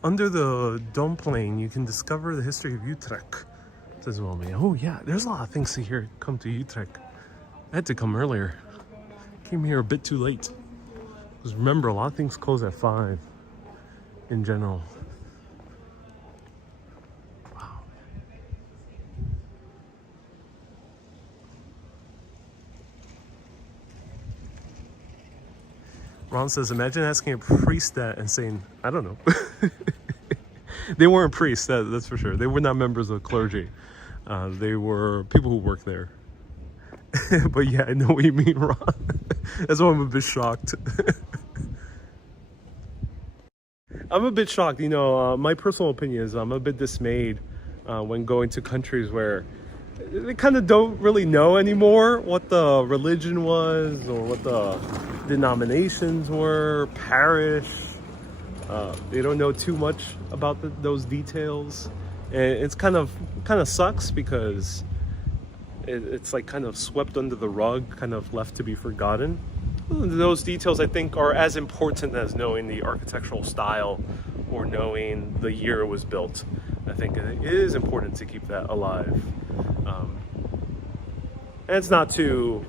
Under the dome plane, you can discover the history of Utrecht. Says Wilmy. Oh yeah, there's a lot of things to hear. Come to Utrecht. I had to come earlier. Came here a bit too late. Because remember, a lot of things close at 5 in general. Wow. Ron says, imagine asking a priest that and saying, I don't know. They weren't priests, that's for sure. They were not members of clergy. They were people who worked there. But yeah, I know what you mean, Ron. That's why I'm a bit shocked. I'm a bit shocked, you know, my personal opinion is I'm a bit dismayed when going to countries where they kind of don't really know anymore what the religion was or what the denominations were, parish. They don't know too much about those details. And it's kind of sucks because it's like kind of swept under the rug, kind of left to be forgotten. Those details, I think, are as important as knowing the architectural style or knowing the year it was built. I think it is important to keep that alive. And it's not to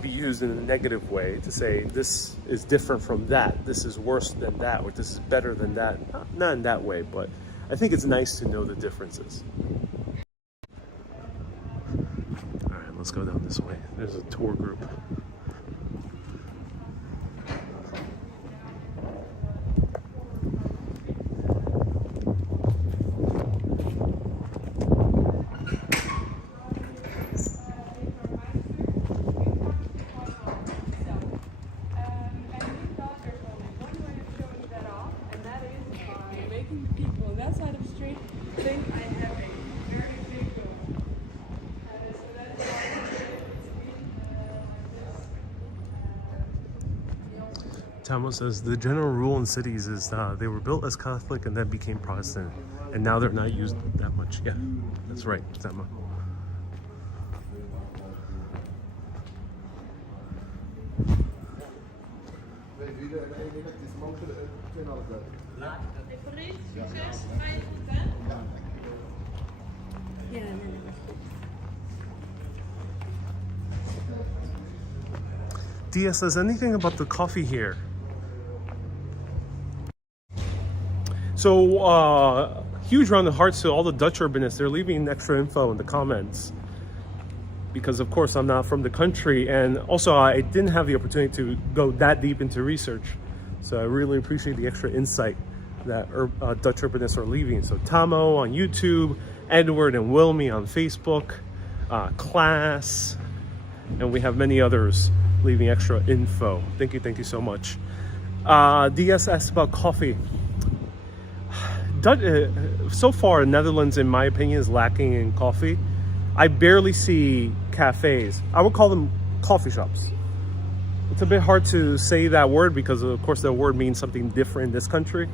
be used in a negative way, to say this is different from that, this is worse than that, or this is better than that. Not in that way, but I think it's nice to know the differences. All right, let's go down this way. There's a tour group. Tamo says the general rule in cities is they were built as Catholic and then became Protestant, and now they're not used that much. Yeah, that's right, Tamo. Dia says anything about the coffee here? So, huge round of hearts to all the Dutch urbanists. They're leaving extra info in the comments. Because, of course, I'm not from the country. And also, I didn't have the opportunity to go that deep into research. So, I really appreciate the extra insight that Dutch urbanists are leaving. So, Tamo on YouTube, Edward and Wilmy on Facebook, Class, and we have many others leaving extra info. Thank you so much. DS asked about coffee. So far, Netherlands, in my opinion, is lacking in coffee. I barely see cafes. I would call them coffee shops. It's a bit hard to say that word because, of course, the word means something different in this country.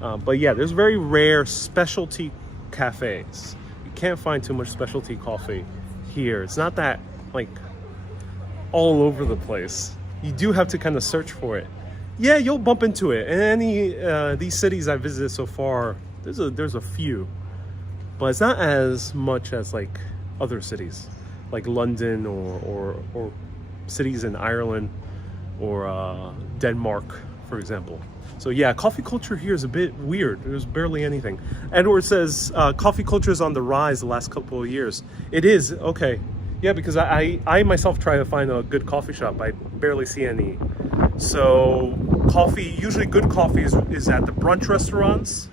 But yeah, there's very rare specialty cafes. You can't find too much specialty coffee here. It's not that, like, all over the place. You do have to kind of search for it. Yeah, you'll bump into it. In any these cities I visited so far, there's a few, but it's not as much as like other cities, like London or cities in Ireland or Denmark, for example. So yeah, coffee culture here is a bit weird. There's barely anything. Edward says coffee culture is on the rise the last couple of years. It is, okay. Yeah, because I myself try to find a good coffee shop. I barely see any. So coffee, usually good coffee is at the brunch restaurants,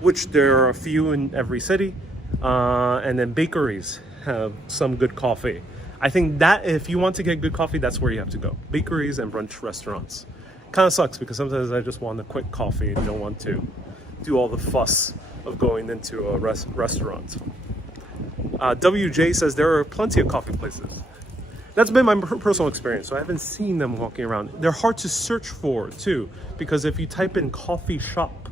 which there are a few in every city. And then bakeries have some good coffee. I think that if you want to get good coffee, that's where you have to go. Bakeries and brunch restaurants. Kind of sucks because sometimes I just want a quick coffee and don't want to do all the fuss of going into a restaurant. WJ says there are plenty of coffee places. That's been my personal experience, so I haven't seen them walking around. They're hard to search for too, because if you type in coffee shop,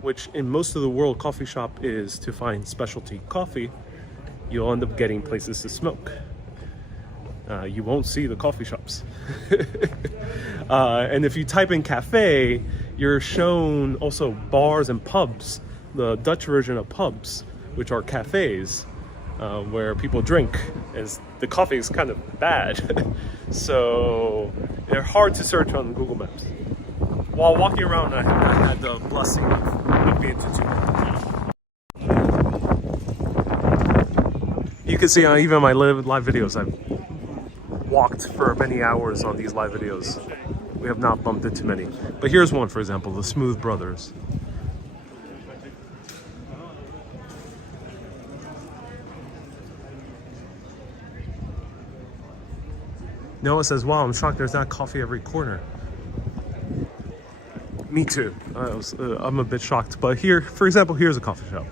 which in most of the world coffee shop is to find specialty coffee, you'll end up getting places to smoke. You won't see the coffee shops. And if you type in cafe, you're shown also bars and pubs, the Dutch version of pubs, which are cafes. Where people drink, and the coffee is kind of bad. So they're hard to search on Google Maps. While walking around, I had the blessing of being to two. You can see even my live videos, I've walked for many hours on these live videos. We have not bumped into many. But here's one, for example, the Smooth Brothers. Noah says, wow, I'm shocked there's not coffee every corner. Me too. I'm a bit shocked. But here, for example, here's a coffee shop.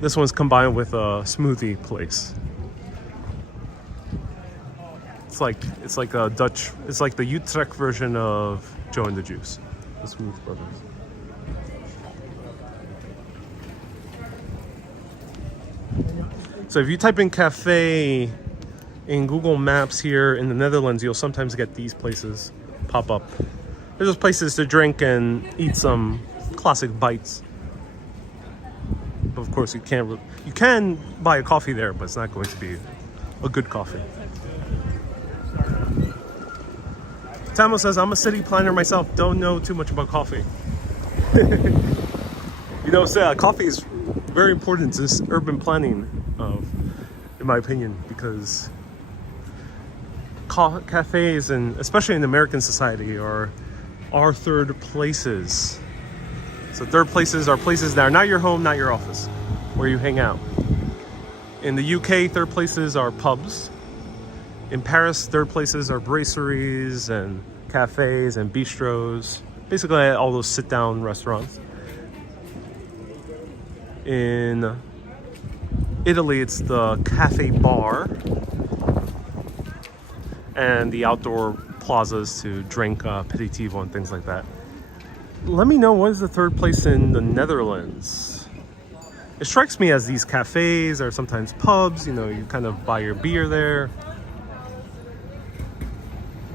This one's combined with a smoothie place. It's like a Dutch, it's like the Utrecht version of Joe and the Juice, the Smooth Brothers. So if you type in cafe in Google Maps here in the Netherlands, you'll sometimes get these places pop up. There's just places to drink and eat some classic bites. But of course, you can buy a coffee there, but it's not going to be a good coffee. Tamo says, I'm a city planner myself, don't know too much about coffee. You know, coffee is very important to this urban planning, in my opinion, because cafes, and especially in American society, are third places. So third places are places that are not your home, not your office, where you hang out. In the UK, third places are pubs. In Paris, third places are brasseries and cafes and bistros. Basically, all those sit-down restaurants. In Italy, it's the cafe bar and the outdoor plazas to drink aperitivo and things like that. Let me know, what is the third place in the Netherlands? It strikes me as these cafes or sometimes pubs, you know, you kind of buy your beer there.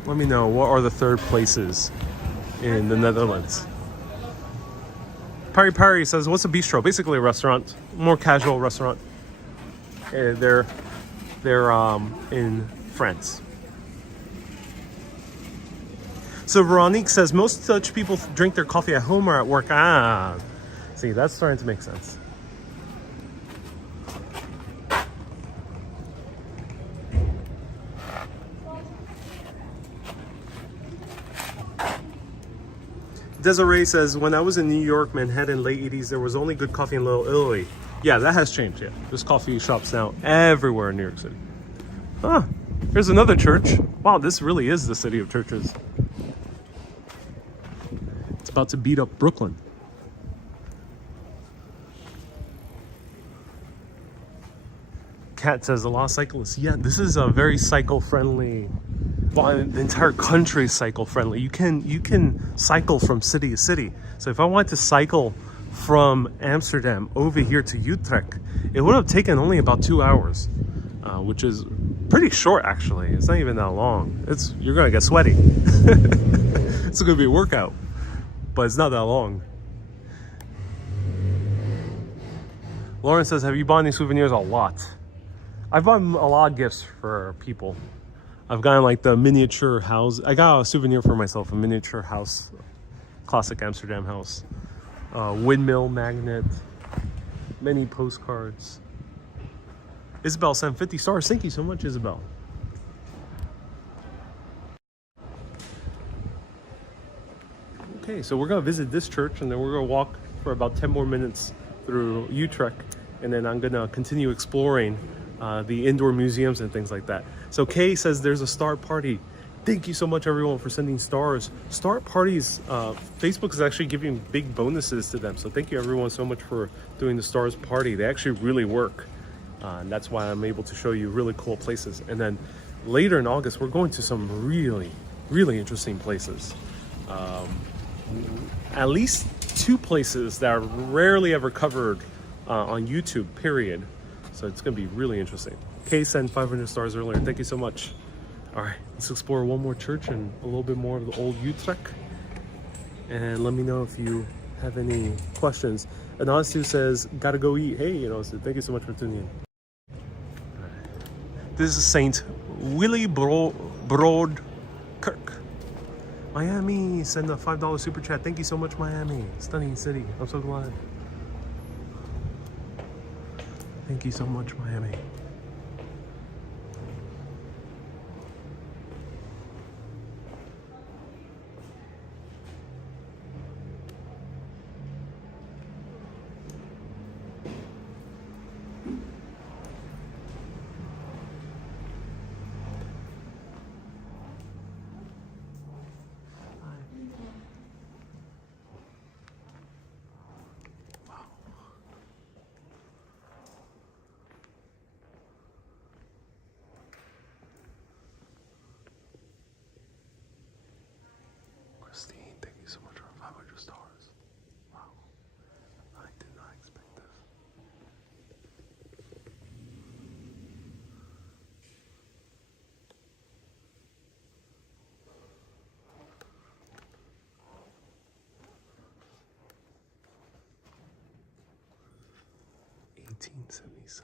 Let me know, what are the third places in the Netherlands? Pari Pari says, what's a bistro? Basically a restaurant, more casual restaurant. They're in France. So Veronique says, most Dutch people drink their coffee at home or at work. Ah, see, that's starting to make sense. Desiree says, when I was in New York, Manhattan, late 80s, there was only good coffee in Little Italy. Yeah, that has changed, yeah. There's coffee shops now everywhere in New York City. Ah, here's another church. Wow, this really is the city of churches. about to beat up Brooklyn. Kat says a lot of cyclists. Yeah, this is a very cycle-friendly. Well, the entire country is cycle-friendly. You can cycle from city to city. So if I wanted to cycle from Amsterdam over here to Utrecht, it would have taken only about 2 hours, which is pretty short actually. It's not even that long. You're gonna get sweaty. It's gonna be a workout, but it's not that long. Lauren says, have you bought any souvenirs? A lot. I've bought a lot of gifts for people. I've gotten like the miniature house. I got a souvenir for myself, a miniature house, classic Amsterdam house. Windmill magnet, many postcards. Isabel sent 50 stars. Thank you so much, Isabel. Okay, so we're gonna visit this church and then we're gonna walk for about 10 more minutes through Utrecht, and then I'm gonna continue exploring the indoor museums and things like that. So Kay says there's a star party. Thank you so much everyone for sending stars. Star parties, Facebook is actually giving big bonuses to them. So thank you everyone so much for doing the stars party. They actually really work. And that's why I'm able to show you really cool places. And then later in August, we're going to some really, really interesting places. At least 2 places that are rarely ever covered on YouTube, period. So it's gonna be really interesting. Kay sent 500 stars earlier. Thank you so much. All right, let's explore one more church and a little bit more of the old Utrecht. And let me know if you have any questions. Anansu says, gotta go eat. Hey, so thank you so much for tuning in. This is Saint Willy Broad Kirk. Miami, send a $5 super chat. Thank you so much, Miami. Stunning city. I'm so glad. Thank you so much, Miami. Christine, thank you so much for 500 stars. Wow. I did not expect this. $18.77.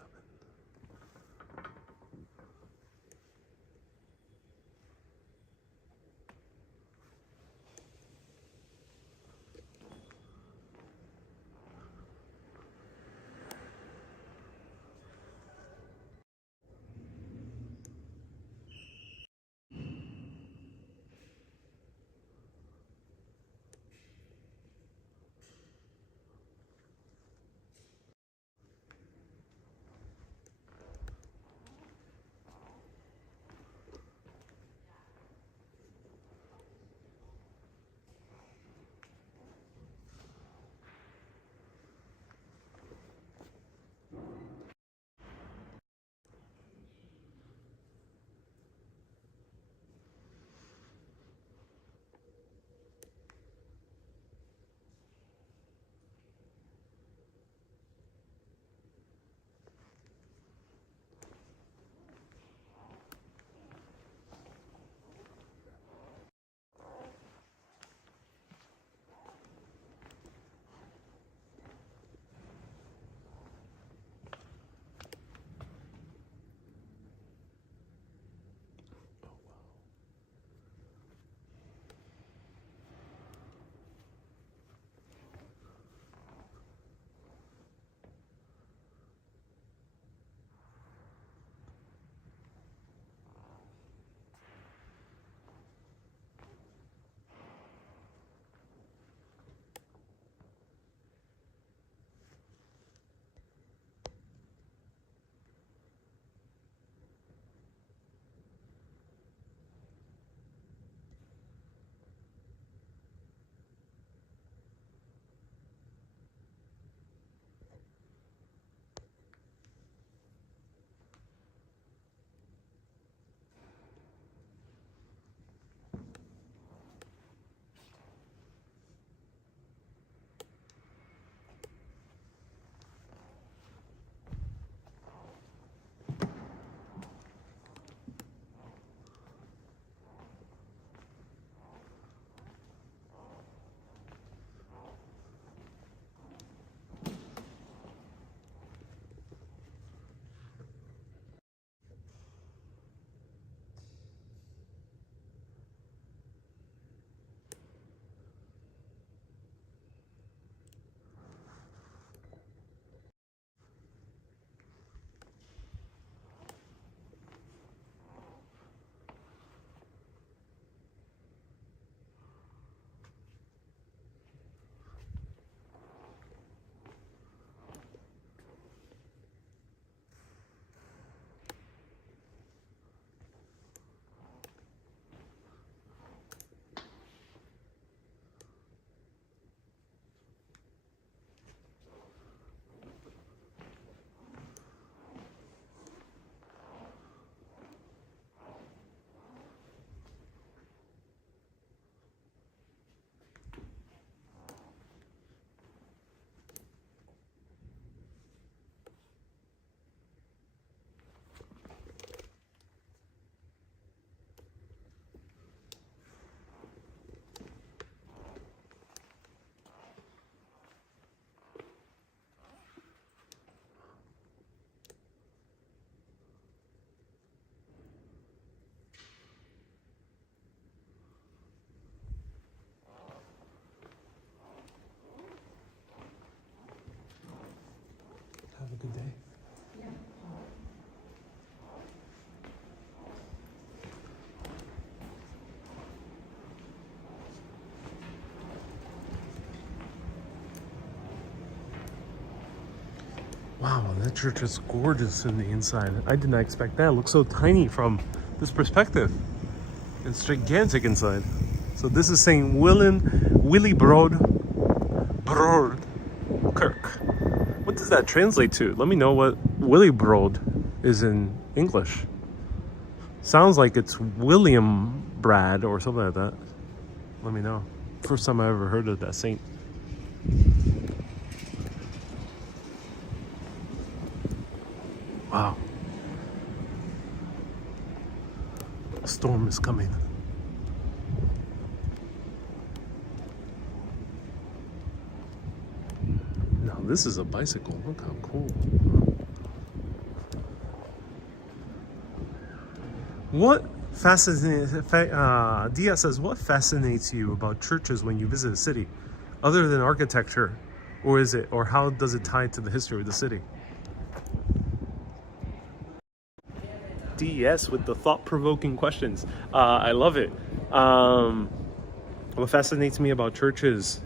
Good day. Wow, that church is gorgeous in the inside. I did not expect that. It looks so tiny from this perspective. It's gigantic inside. So this is St. Willibrord Kirk. What does that translate to? Let me know what Willibrord is in English. Sounds like it's William Brad or something like that. Let me know. First time I ever heard of that saint. Wow. A storm is coming. Now this is a bicycle. Look how cool. What fascinates, Dia says, what fascinates you about churches when you visit a city? Other than architecture, or how does it tie to the history of the city? DS with the thought-provoking questions. I love it. What fascinates me about churches?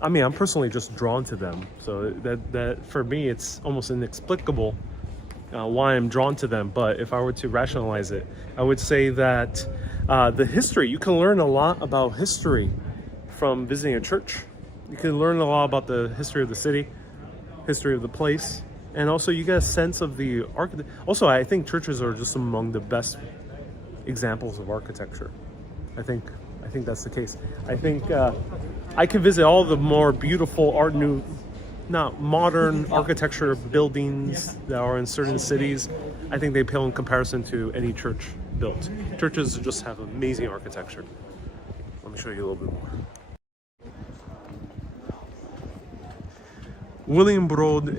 I mean, I'm personally just drawn to them. So that for me, it's almost inexplicable why I'm drawn to them. But if I were to rationalize it, I would say that the history, you can learn a lot about history from visiting a church. You can learn a lot about the history of the city, history of the place. And also you get a sense of the architecture. Also, I think churches are just among the best examples of architecture. I think that's the case. I think I can visit all the more beautiful modern architecture buildings that are in certain cities. I think they pale in comparison to any church built. Churches just have amazing architecture. Let me show you a little bit more. Willibrord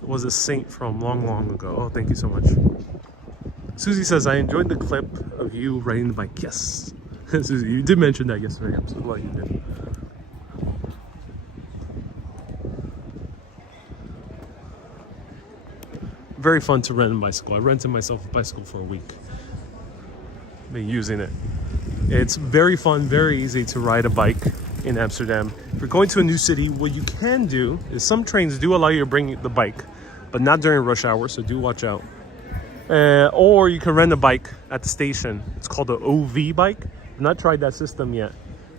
was a saint from long ago. Oh, thank you so much. Susie says, I enjoyed the clip of you riding the bike. Yes. Susie, you did mention that yesterday. I'm so glad you did. Very fun to rent a bicycle. I rented myself a bicycle for a week. Been using it. It's very fun, very easy to ride a bike in Amsterdam. If you're going to a new city, what you can do is some trains do allow you to bring the bike, but not during rush hour, so do watch out. Or you can rent a bike at the station. It's called the OV bike. I've not tried that system yet,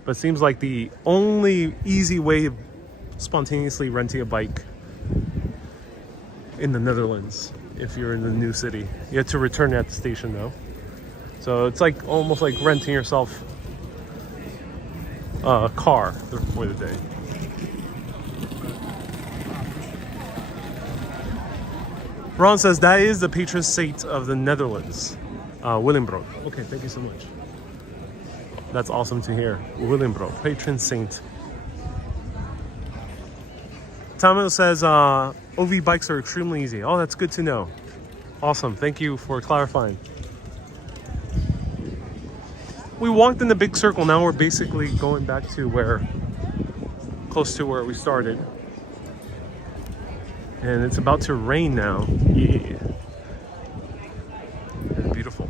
but it seems like the only easy way of spontaneously renting a bike in the Netherlands if you're in the new city. You have to return at the station though. So it's like almost like renting yourself a car for the day. Ron says that is the patron saint of the Netherlands, Willibrord. Okay, thank you so much. That's awesome to hear. Willibrord, patron saint. Tamil says OV bikes are extremely easy. Oh, that's good to know. Awesome, thank you for clarifying. We walked in the big circle. Now we're basically going back to close to where we started. And it's about to rain now. Yeah. It's beautiful.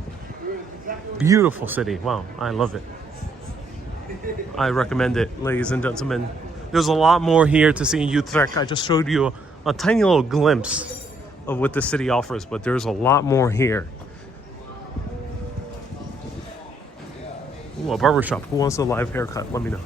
Beautiful city. Wow, I love it. I recommend it, ladies and gentlemen. There's a lot more here to see in Utrecht. I just showed you a tiny little glimpse of what the city offers, but there's a lot more here. Ooh, a barbershop. Who wants a live haircut? Let me know.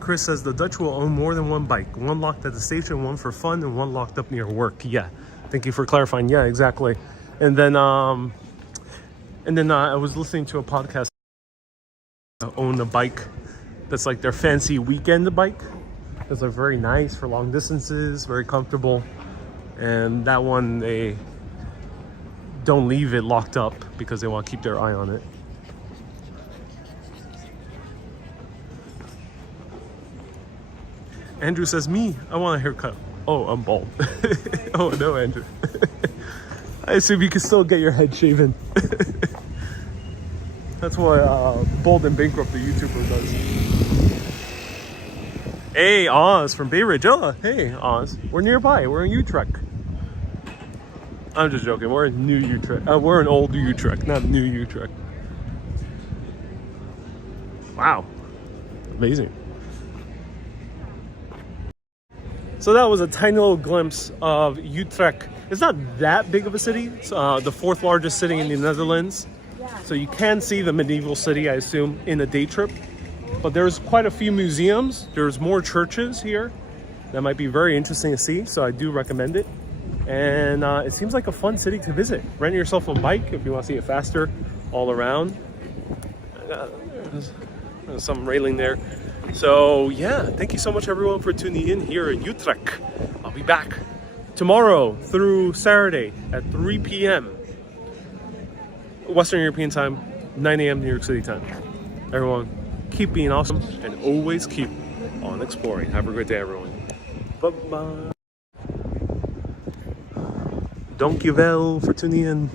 Chris says the Dutch will own more than one bike. One locked at the station, one for fun, and one locked up near work. Yeah, thank you for clarifying. Yeah, exactly. And then I was listening to a podcast. Own a bike that's like their fancy weekend bike. It's like very nice for long distances, very comfortable. And that one, they don't leave it locked up because they want to keep their eye on it. Andrew says, me, I want a haircut. Oh, I'm bald. Oh, no, Andrew. I assume you can still get your head shaven. That's what Bold and Bankrupt, the YouTuber, does. Hey, Oz from Bay Ridge. Oh, hey, Oz. We're nearby. We're in Utrecht. I'm just joking. We're in New Utrecht. We're in Old Utrecht, not New Utrecht. Wow. Amazing. So that was a tiny little glimpse of Utrecht. It's not that big of a city. It's the fourth largest city in the Netherlands. So you can see the medieval city, I assume, in a day trip. But there's quite a few museums. There's more churches here that might be very interesting to see. So I do recommend it. And it seems like a fun city to visit. Rent yourself a bike if you want to see it faster all around. There's some railing there. So yeah, thank you so much everyone for tuning in here in Utrecht. I'll be back tomorrow through Saturday at 3 p.m. Western European time, 9 a.m. New York City time. Everyone, keep being awesome and always keep on exploring. Have a great day, everyone. Bye-bye. Dankjewel for tuning in.